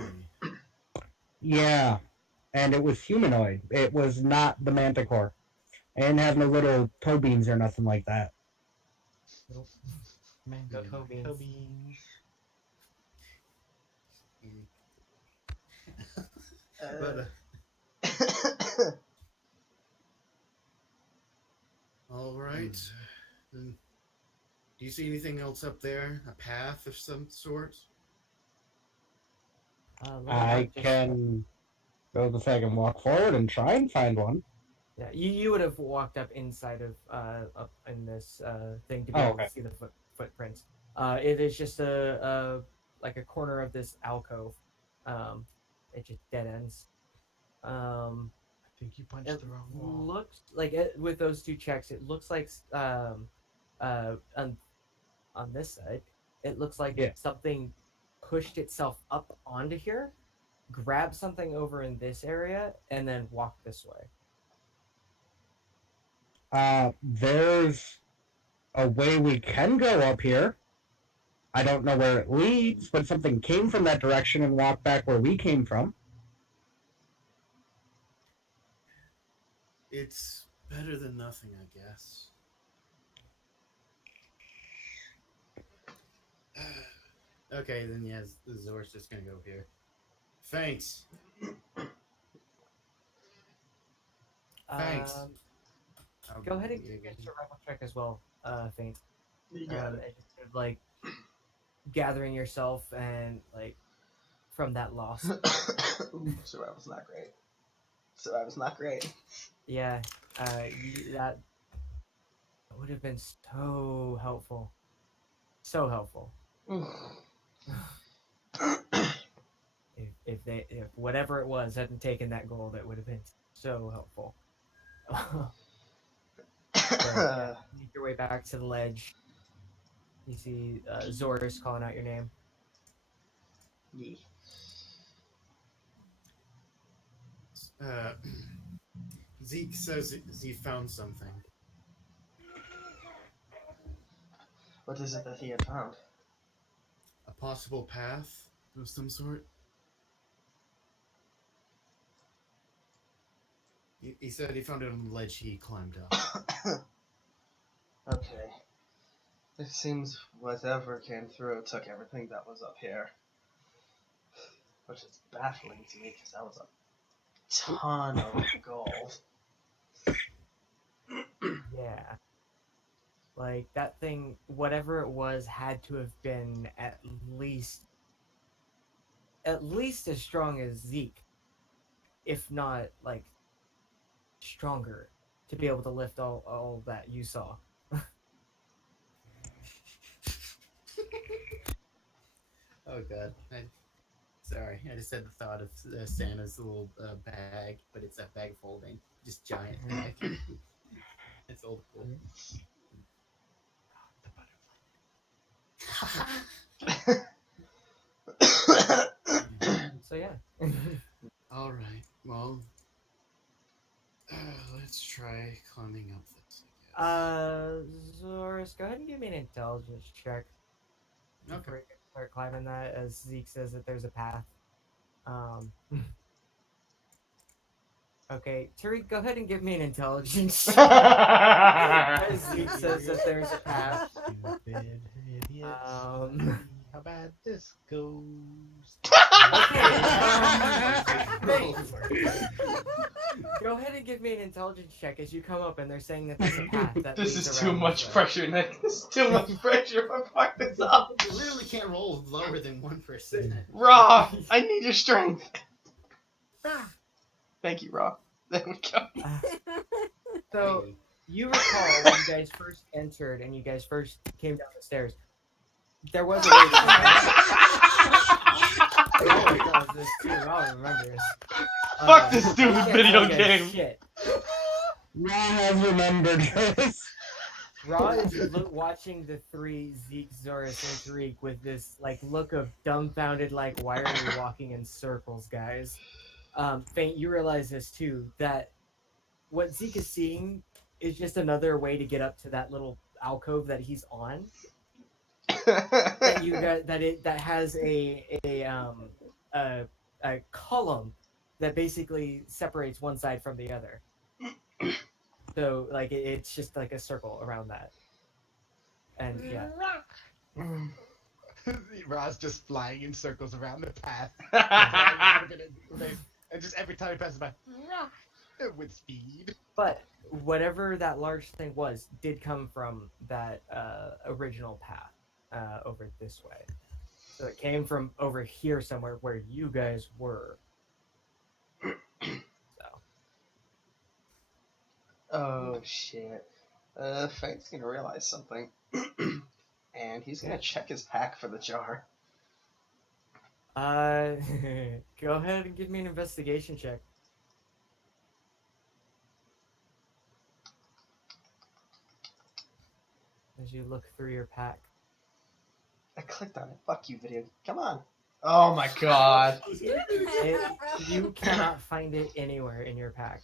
Yeah, and it was humanoid. It was not the manticore. I didn't have no little toe beans or nothing like that. Nope. Man, No toe beans. toe beans. But all right. Then, do you see anything else up there? A path of some sort? I can go the second walk forward and try and find one. Yeah, you would have walked up inside of up in this thing to be Oh, able okay. to see the footprints. It is just a like a corner of this alcove. It just dead ends. I think you punched It the wrong wall. looks like with those two checks, it looks like on this side, it looks like Yeah. something pushed itself up onto here, grabbed something over in this area, and then walked this way. There's a way we can go up here. I don't know where it leads, but something came from that direction and walked back where we came from. It's better than nothing, I guess. Okay, then yes, the Zor's just gonna go here. Thanks. Thanks. Go ahead and give me a survival check as well, Faint. You got it. And just sort of, like gathering yourself and like from that loss. Ooh, survival's not great. Survival's not great. Yeah, that would have been so helpful. So helpful. If whatever it was hadn't taken that gold, it would have been so helpful. But, make your way back to the ledge. You see Zorus calling out your name. Yeah. Zeke says he found something. What is it that he had found? A possible path of some sort. He said he found it on the ledge he climbed up. Okay. It seems whatever came through took everything that was up here. Which is baffling to me because that was a ton of gold. Yeah. Like that thing, whatever it was, had to have been at least as strong as Zeke, if not like stronger, to be able to lift all that you saw. Oh god. Sorry, I just had the thought of Santa's little bag, but it's a bag folding. Just giant bag. It's old school. So yeah. Alright, well, let's try climbing up this. Zorus, go ahead and give me an intelligence check. Okay. Before you start climbing that, as Zeke says that there's a path. Okay, Tariq, go ahead and give me an intelligence check. As Zeke says that there's a path. Stupid idiots. How bad this goes. Go ahead and give me an intelligence check as you come up, and they're saying that there's a path that This leads is too around much this way. pressure, Nick. This is too much pressure. I fucked this up. You literally can't roll lower than 1%. Raw, I need your strength. Thank you, Raw. There we go. So you recall when you guys first entered and you guys first came down the stairs, there was a way to oh, God, this too. I'll remember this. Fuck this I stupid can't video tell you guys game. Shit. Raw has remembered this. Raw is watching the three Zeke, Zorus, and Tariq with this like look of dumbfounded, like, why are we walking in circles, guys? Faint, you realize this too, that what Zeke is seeing is just another way to get up to that little alcove that he's on. That you got that has a column that basically separates one side from the other. So like it's just like a circle around that. And yeah. Ra's just flying in circles around the path. And just every time he passes by, with speed. But whatever that large thing was did come from that original path over this way. So it came from over here somewhere where you guys were. So. Oh shit. Faint's gonna realize something. And he's gonna check his pack for the jar. Go ahead and give me an investigation check. As you look through your pack. I clicked on it. Fuck you, video. Come on. Oh my god. You cannot find it anywhere in your pack.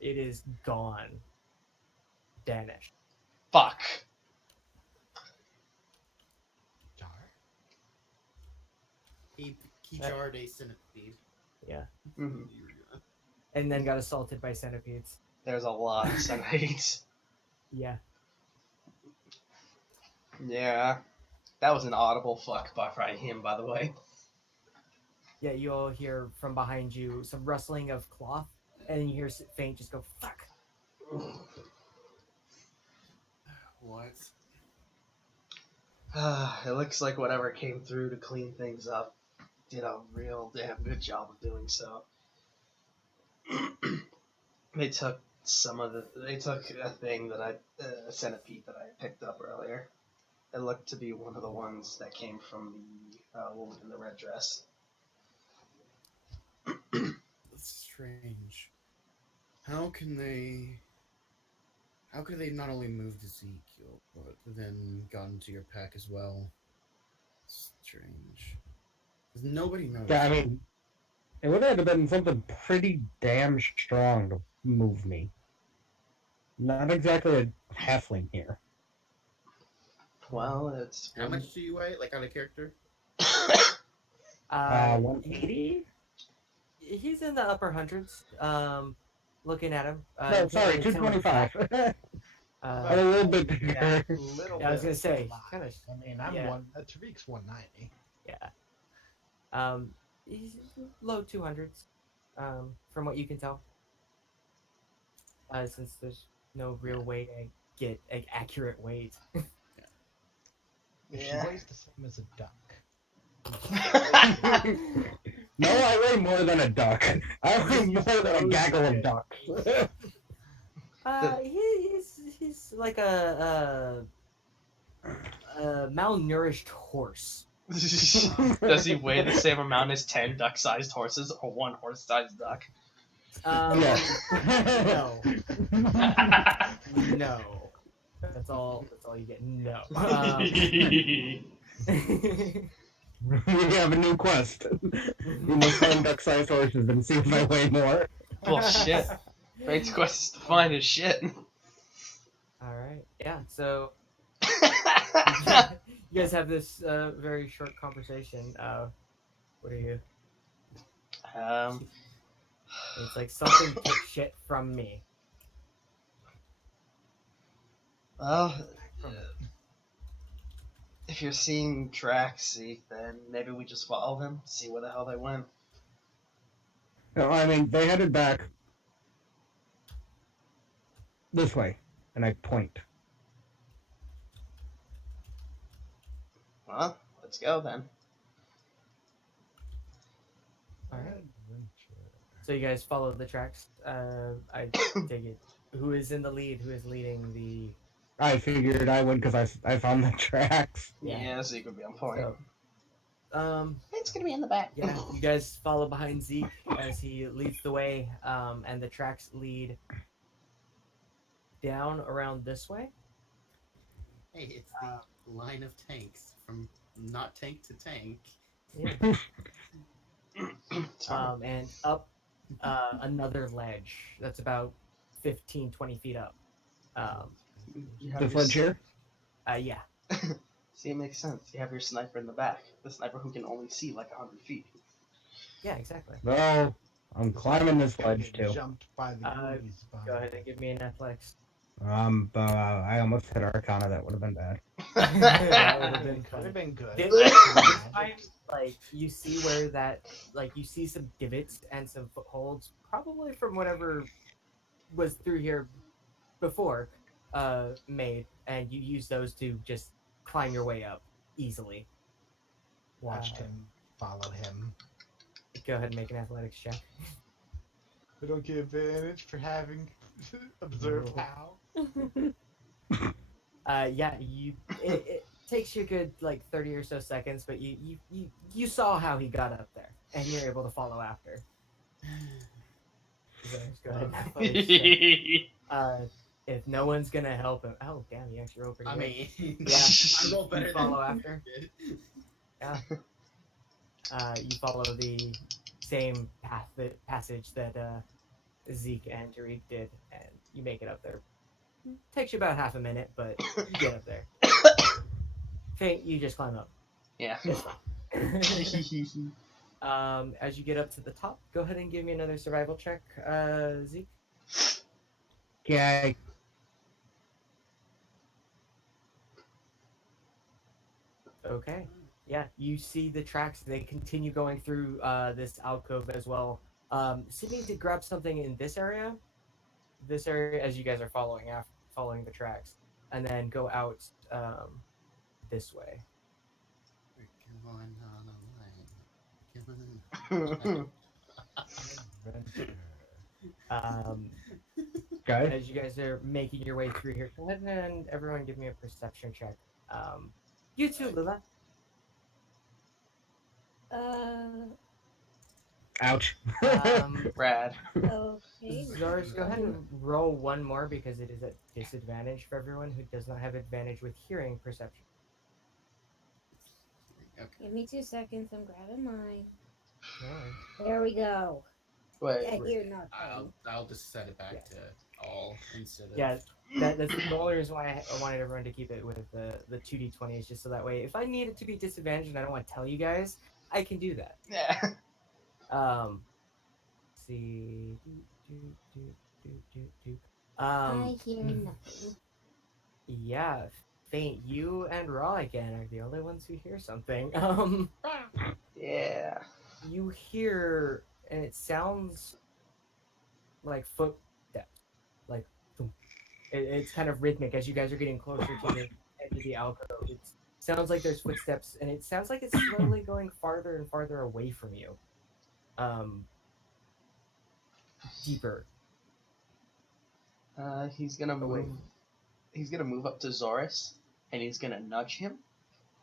It is gone. Vanished. Fuck. Jar? He jarred a centipede. Yeah. Mhm. And then got assaulted by centipedes. There's a lot of centipedes. Yeah. Yeah. That was an audible fuck by him, by the way. Yeah, you all hear from behind you some rustling of cloth, and you hear Faint just go, fuck. What? It looks like whatever came through to clean things up did a real damn good job of doing so. They took a thing that a centipede that I picked up earlier. It looked to be one of the ones that came from the woman in the red dress. That's strange. How could they not only moved Ezekiel, but then got into your pack as well? Strange. 'Cause nobody knows. Yeah, I mean, it would have been something pretty damn strong to move me. Not exactly a halfling here. Well, it's How much do you weigh, like out of character? 180? He's in the upper hundreds. Looking at him. No, sorry, 225. I'm a little bit bigger. Yeah, a little Yeah, I was bit. gonna say, Lot. kind of. I mean, I'm yeah. Tariq's 190. Yeah. He's low 200s, from what you can tell. Since there's no real way to get an accurate weight. Yeah. She weighs the same as a duck. No, I weigh more than a duck. I weigh more than a gaggle of ducks. He's like a malnourished horse. Does he weigh the same amount as 10 duck-sized horses or one horse-sized duck? No. No. That's all you get. No. We have a new quest. We must find duck-sized horses and see if I weigh more. Bullshit. Fate's quest is to find his shit. Alright. Yeah, so you guys have this very short conversation. What are you? It's like something took shit from me. Well, if you're seeing tracks, Zeke, then maybe we just follow them, see where the hell they went. No, I mean, they headed back This way. And I point. Well, let's go then. All right. So you guys follow the tracks. I take it. Who is in the lead? Who is leading the? I figured I would because I found the tracks. Yeah, Zeke would be on point. So, It's gonna be in the back. yeah, you guys follow behind Zeke as he leads the way, and the tracks lead down around this way. Hey, it's the line of tanks from not tank to tank. Yeah. Sorry. And up another ledge that's about 15, 20 feet up. You have This your ledge here? Yeah. See, it makes sense. You have your sniper in the back. The sniper who can only see like 100 feet. Yeah, exactly. Well, I'm climbing this ledge too. Jumped by the goonies. Go ahead and give me an athletics. I almost hit Arcana. That would have been bad. That would have been Could have been good. This time, like you see where that, like you see some divots and some footholds, probably from whatever was through here before, made, and you use those to just climb your way up easily. Watched him, follow him. Go ahead and make an athletics check. We don't get advantage for having observed how. Yeah, it takes you a good like 30 or so seconds, but you saw how he got up there, and you're able to follow after. So just go ahead and athletics check. If no one's gonna help him, oh damn, you actually rolled pretty I good. mean, Yeah. I roll better You follow than after? you did. Yeah. You follow the same passage that Zeke and Tariq did, and you make it up there. Takes you about half a minute, but you get up there. Faint, you just climb up. Yeah. It's fine. As you get up to the top, go ahead and give me another survival check, Zeke. Okay. Okay. Yeah, you see the tracks. They continue going through this alcove as well. Seeming to grab something in this area as you guys are following the tracks, and then go out this way. We're going on a line. Okay. As you guys are making your way through here, go ahead and everyone give me a perception check. You too, Lila. Ouch. Brad. Okay. Zars, go ahead and roll one more because it is at disadvantage for everyone who does not have advantage with hearing perception. Okay. Give me 2 seconds. I'm grabbing mine. Alright. There we go. Wait. I hear nothing. I'll just set it back to all instead of. Yeah, that's the only reason why I wanted everyone to keep it with the 2d20 is just so that way if I need it to be disadvantaged and I don't want to tell you guys, I can do that. Yeah. See. I hear nothing. Yeah, Faint, you and Raw again are the only ones who hear something. Yeah. You hear, and it sounds like footsteps, like thump. It's kind of rhythmic as you guys are getting closer to the edge of the alcove. It sounds like there's footsteps, and it sounds like it's slowly going farther and farther away from you. Deeper. He's gonna Away. move. He's gonna move up to Zoris, and he's gonna nudge him,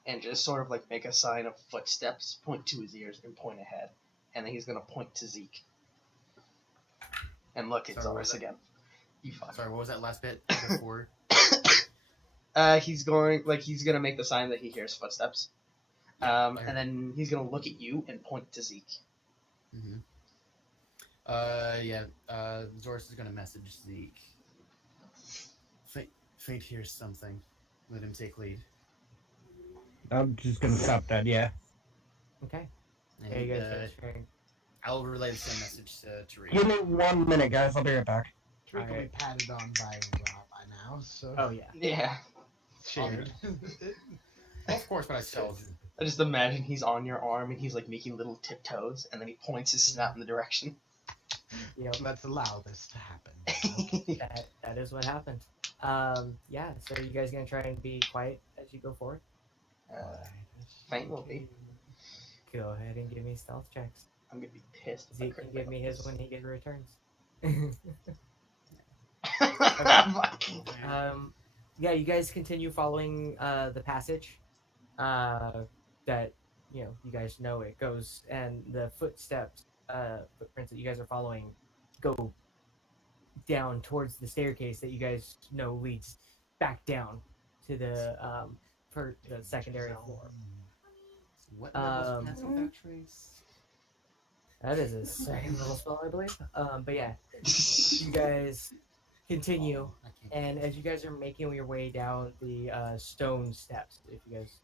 and just sort of like make a sign of footsteps, point to his ears, and point ahead, and then he's gonna point to Zeke, and look at Sorry, what was Zoris that? again. You fuck. Sorry, what was that last bit before? He's gonna make the sign that he hears footsteps, and then he's gonna look at you and point to Zeke. Mm-hmm. Zoris is gonna message Zeke. Faint hears something. Let him take lead. I'm just gonna stop that. Yeah. Okay. And, Yeah, you guys are sharing. I'll relay the same message to Tariq. Give me 1 minute, guys. I'll be right back. Trick will be Alright. patted on by Rob by now, so Oh yeah. Yeah. shared. Of course, what I tell I just imagine he's on your arm and he's like making little tiptoes, and then he points his snout in the direction. Yep. Let's allow this to happen. Okay. That is what happened. Yeah. So are you guys gonna try and be quiet as you go forward? Fine will be. Go ahead and give me stealth checks. I'm gonna be pissed. if I Zeke can crit give me his fails. when he returns. Fuck. Yeah, you guys continue following the passage. That you guys know it goes, and the footprints that you guys are following go down towards the staircase that you guys know leads back down to the for the secondary floor. What levels Um, pass without trace? That is a second level spell, I believe. But yeah, you guys continue, I can't. and as you guys are making your way down the stone steps, if you guys,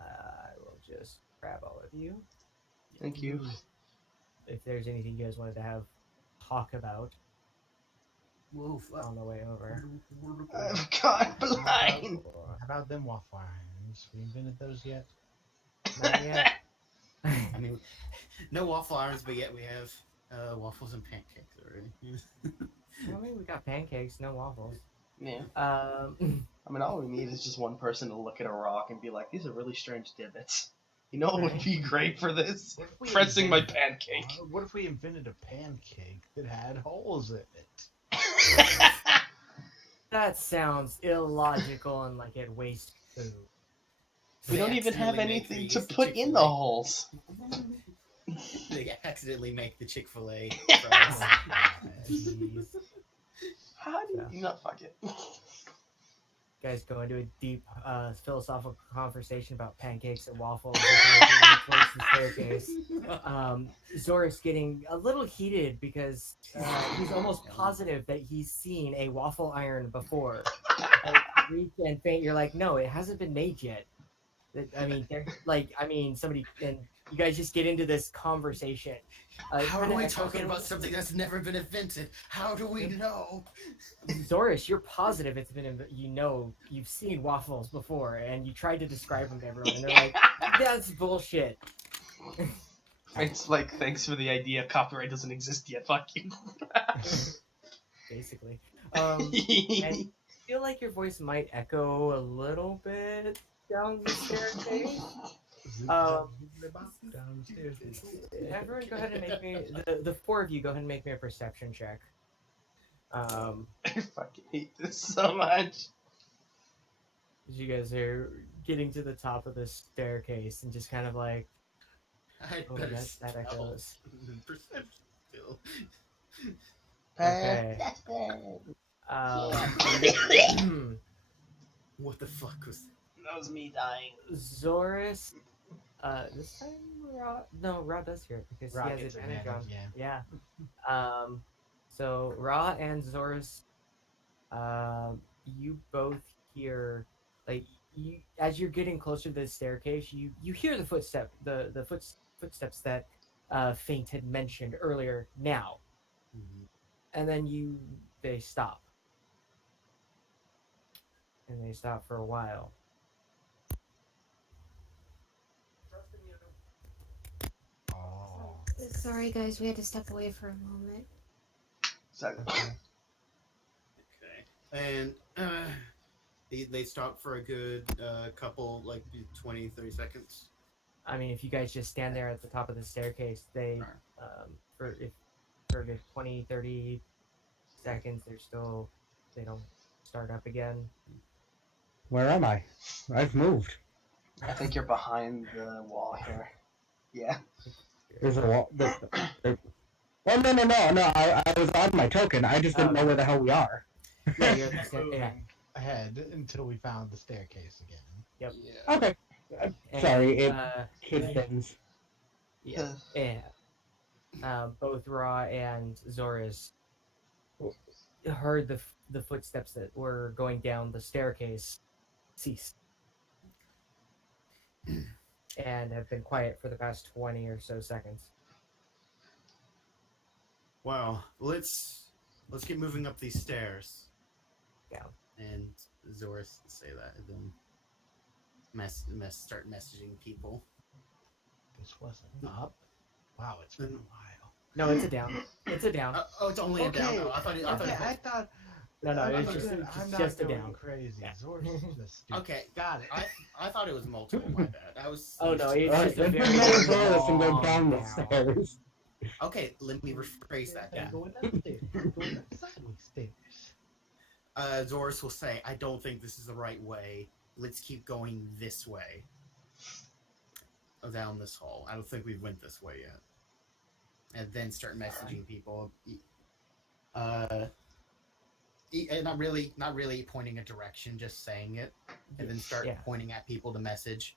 I will just grab all of you. Thank you. If there's anything you guys wanted to have talk about Whoa, fuck. on the way over. I've gone blind. How about them waffle irons? We invented those yet? Not yet. I mean, no waffle irons, but yet we have waffles and pancakes already. I mean, we got pancakes, no waffles. Yeah. Um, I mean, all we need is just one person to look at a rock and be like, "These are really strange divots." You know what would be great for this? What if we Pressing my invented- pancake. What if we invented a pancake that had holes in it? that sounds illogical and like it wastes food. We don't even have accidentally make anything to these put in the Chick-fil-A. holes. They accidentally make the Chick-fil-A Oh, fries. Jeez. How do Yeah. you not fuck it? Guys go into a deep philosophical conversation about pancakes and waffles as you're making your way towards the staircase. Zora's getting a little heated because he's almost positive that he's seen a waffle iron before. Reek and faint, you're like, no, it hasn't been made yet. Somebody, and you guys just get into this conversation. How are kinda we echoes talking in- about something that's never been invented? How do we know? Zoris, you're positive it's been, you've seen waffles before, and you tried to describe them to everyone, and they're like, that's bullshit. It's like, thanks for the idea. Copyright doesn't exist yet. Fuck you. Basically. And I feel like your voice might echo a little bit down the staircase. Downstairs. Everyone go ahead and make me, the four of you, go ahead and make me a perception check. I fucking hate this so much. As you guys are getting to the top of the staircase and just kind of like, I oh, better that spell echoes. perception skill. Okay. What the fuck was that? That was me dying. Zoris, this time Ra does hear it because Ra he has gets advantage on. advantage, Yeah. So Ra and Zoris, you both hear, like, you as you're getting closer to the staircase, you hear the footsteps that Faint had mentioned earlier now, and then they stop, and they stop for a while. Oh. Sorry, guys, we had to step away for a moment. So, Okay. And they stop for a good couple, like 20, 30 seconds. I mean, if you guys just stand there at the top of the staircase, they for a good 20, 30 seconds, they don't start up again. Where am I? I've moved. I think you're behind the wall here. Yeah. There's a wall. Well, no. I was on my token. I just didn't know where the hell we are. Yeah, you're at the yeah. Moving ahead until we found the staircase again. Yep. Yeah. Okay. And, Sorry, it kid things. Yeah. Both Ra and Zoris heard the footsteps that were going down the staircase cease, and have been quiet for the past 20 or so seconds. Wow. Let's get moving up these stairs. Yeah. And Zoris say that, and then start messaging people. This wasn't up. Wow, it's been a while. No, it's a down. It's a down. Oh, it's only a down. Oh, I thought it okay, was I thought. No, no, I'm it's just, good. it's I'm just not a going down. crazy. Yeah. Zor's just stupid. Okay, Got it. I thought it was multiple. My bad. I was. Oh no, it's Alright, just a let's very just go this and go long down the down. stairs. Okay, let me rephrase that. Yeah. Going upstairs. Going up sideways stairs. Zorus will say, "I don't think this is the right way. Let's keep going this way, down this hall. I don't think we went this way yet." And then start messaging people. And not really pointing a direction, just saying it, and then start Yeah. pointing at people to message.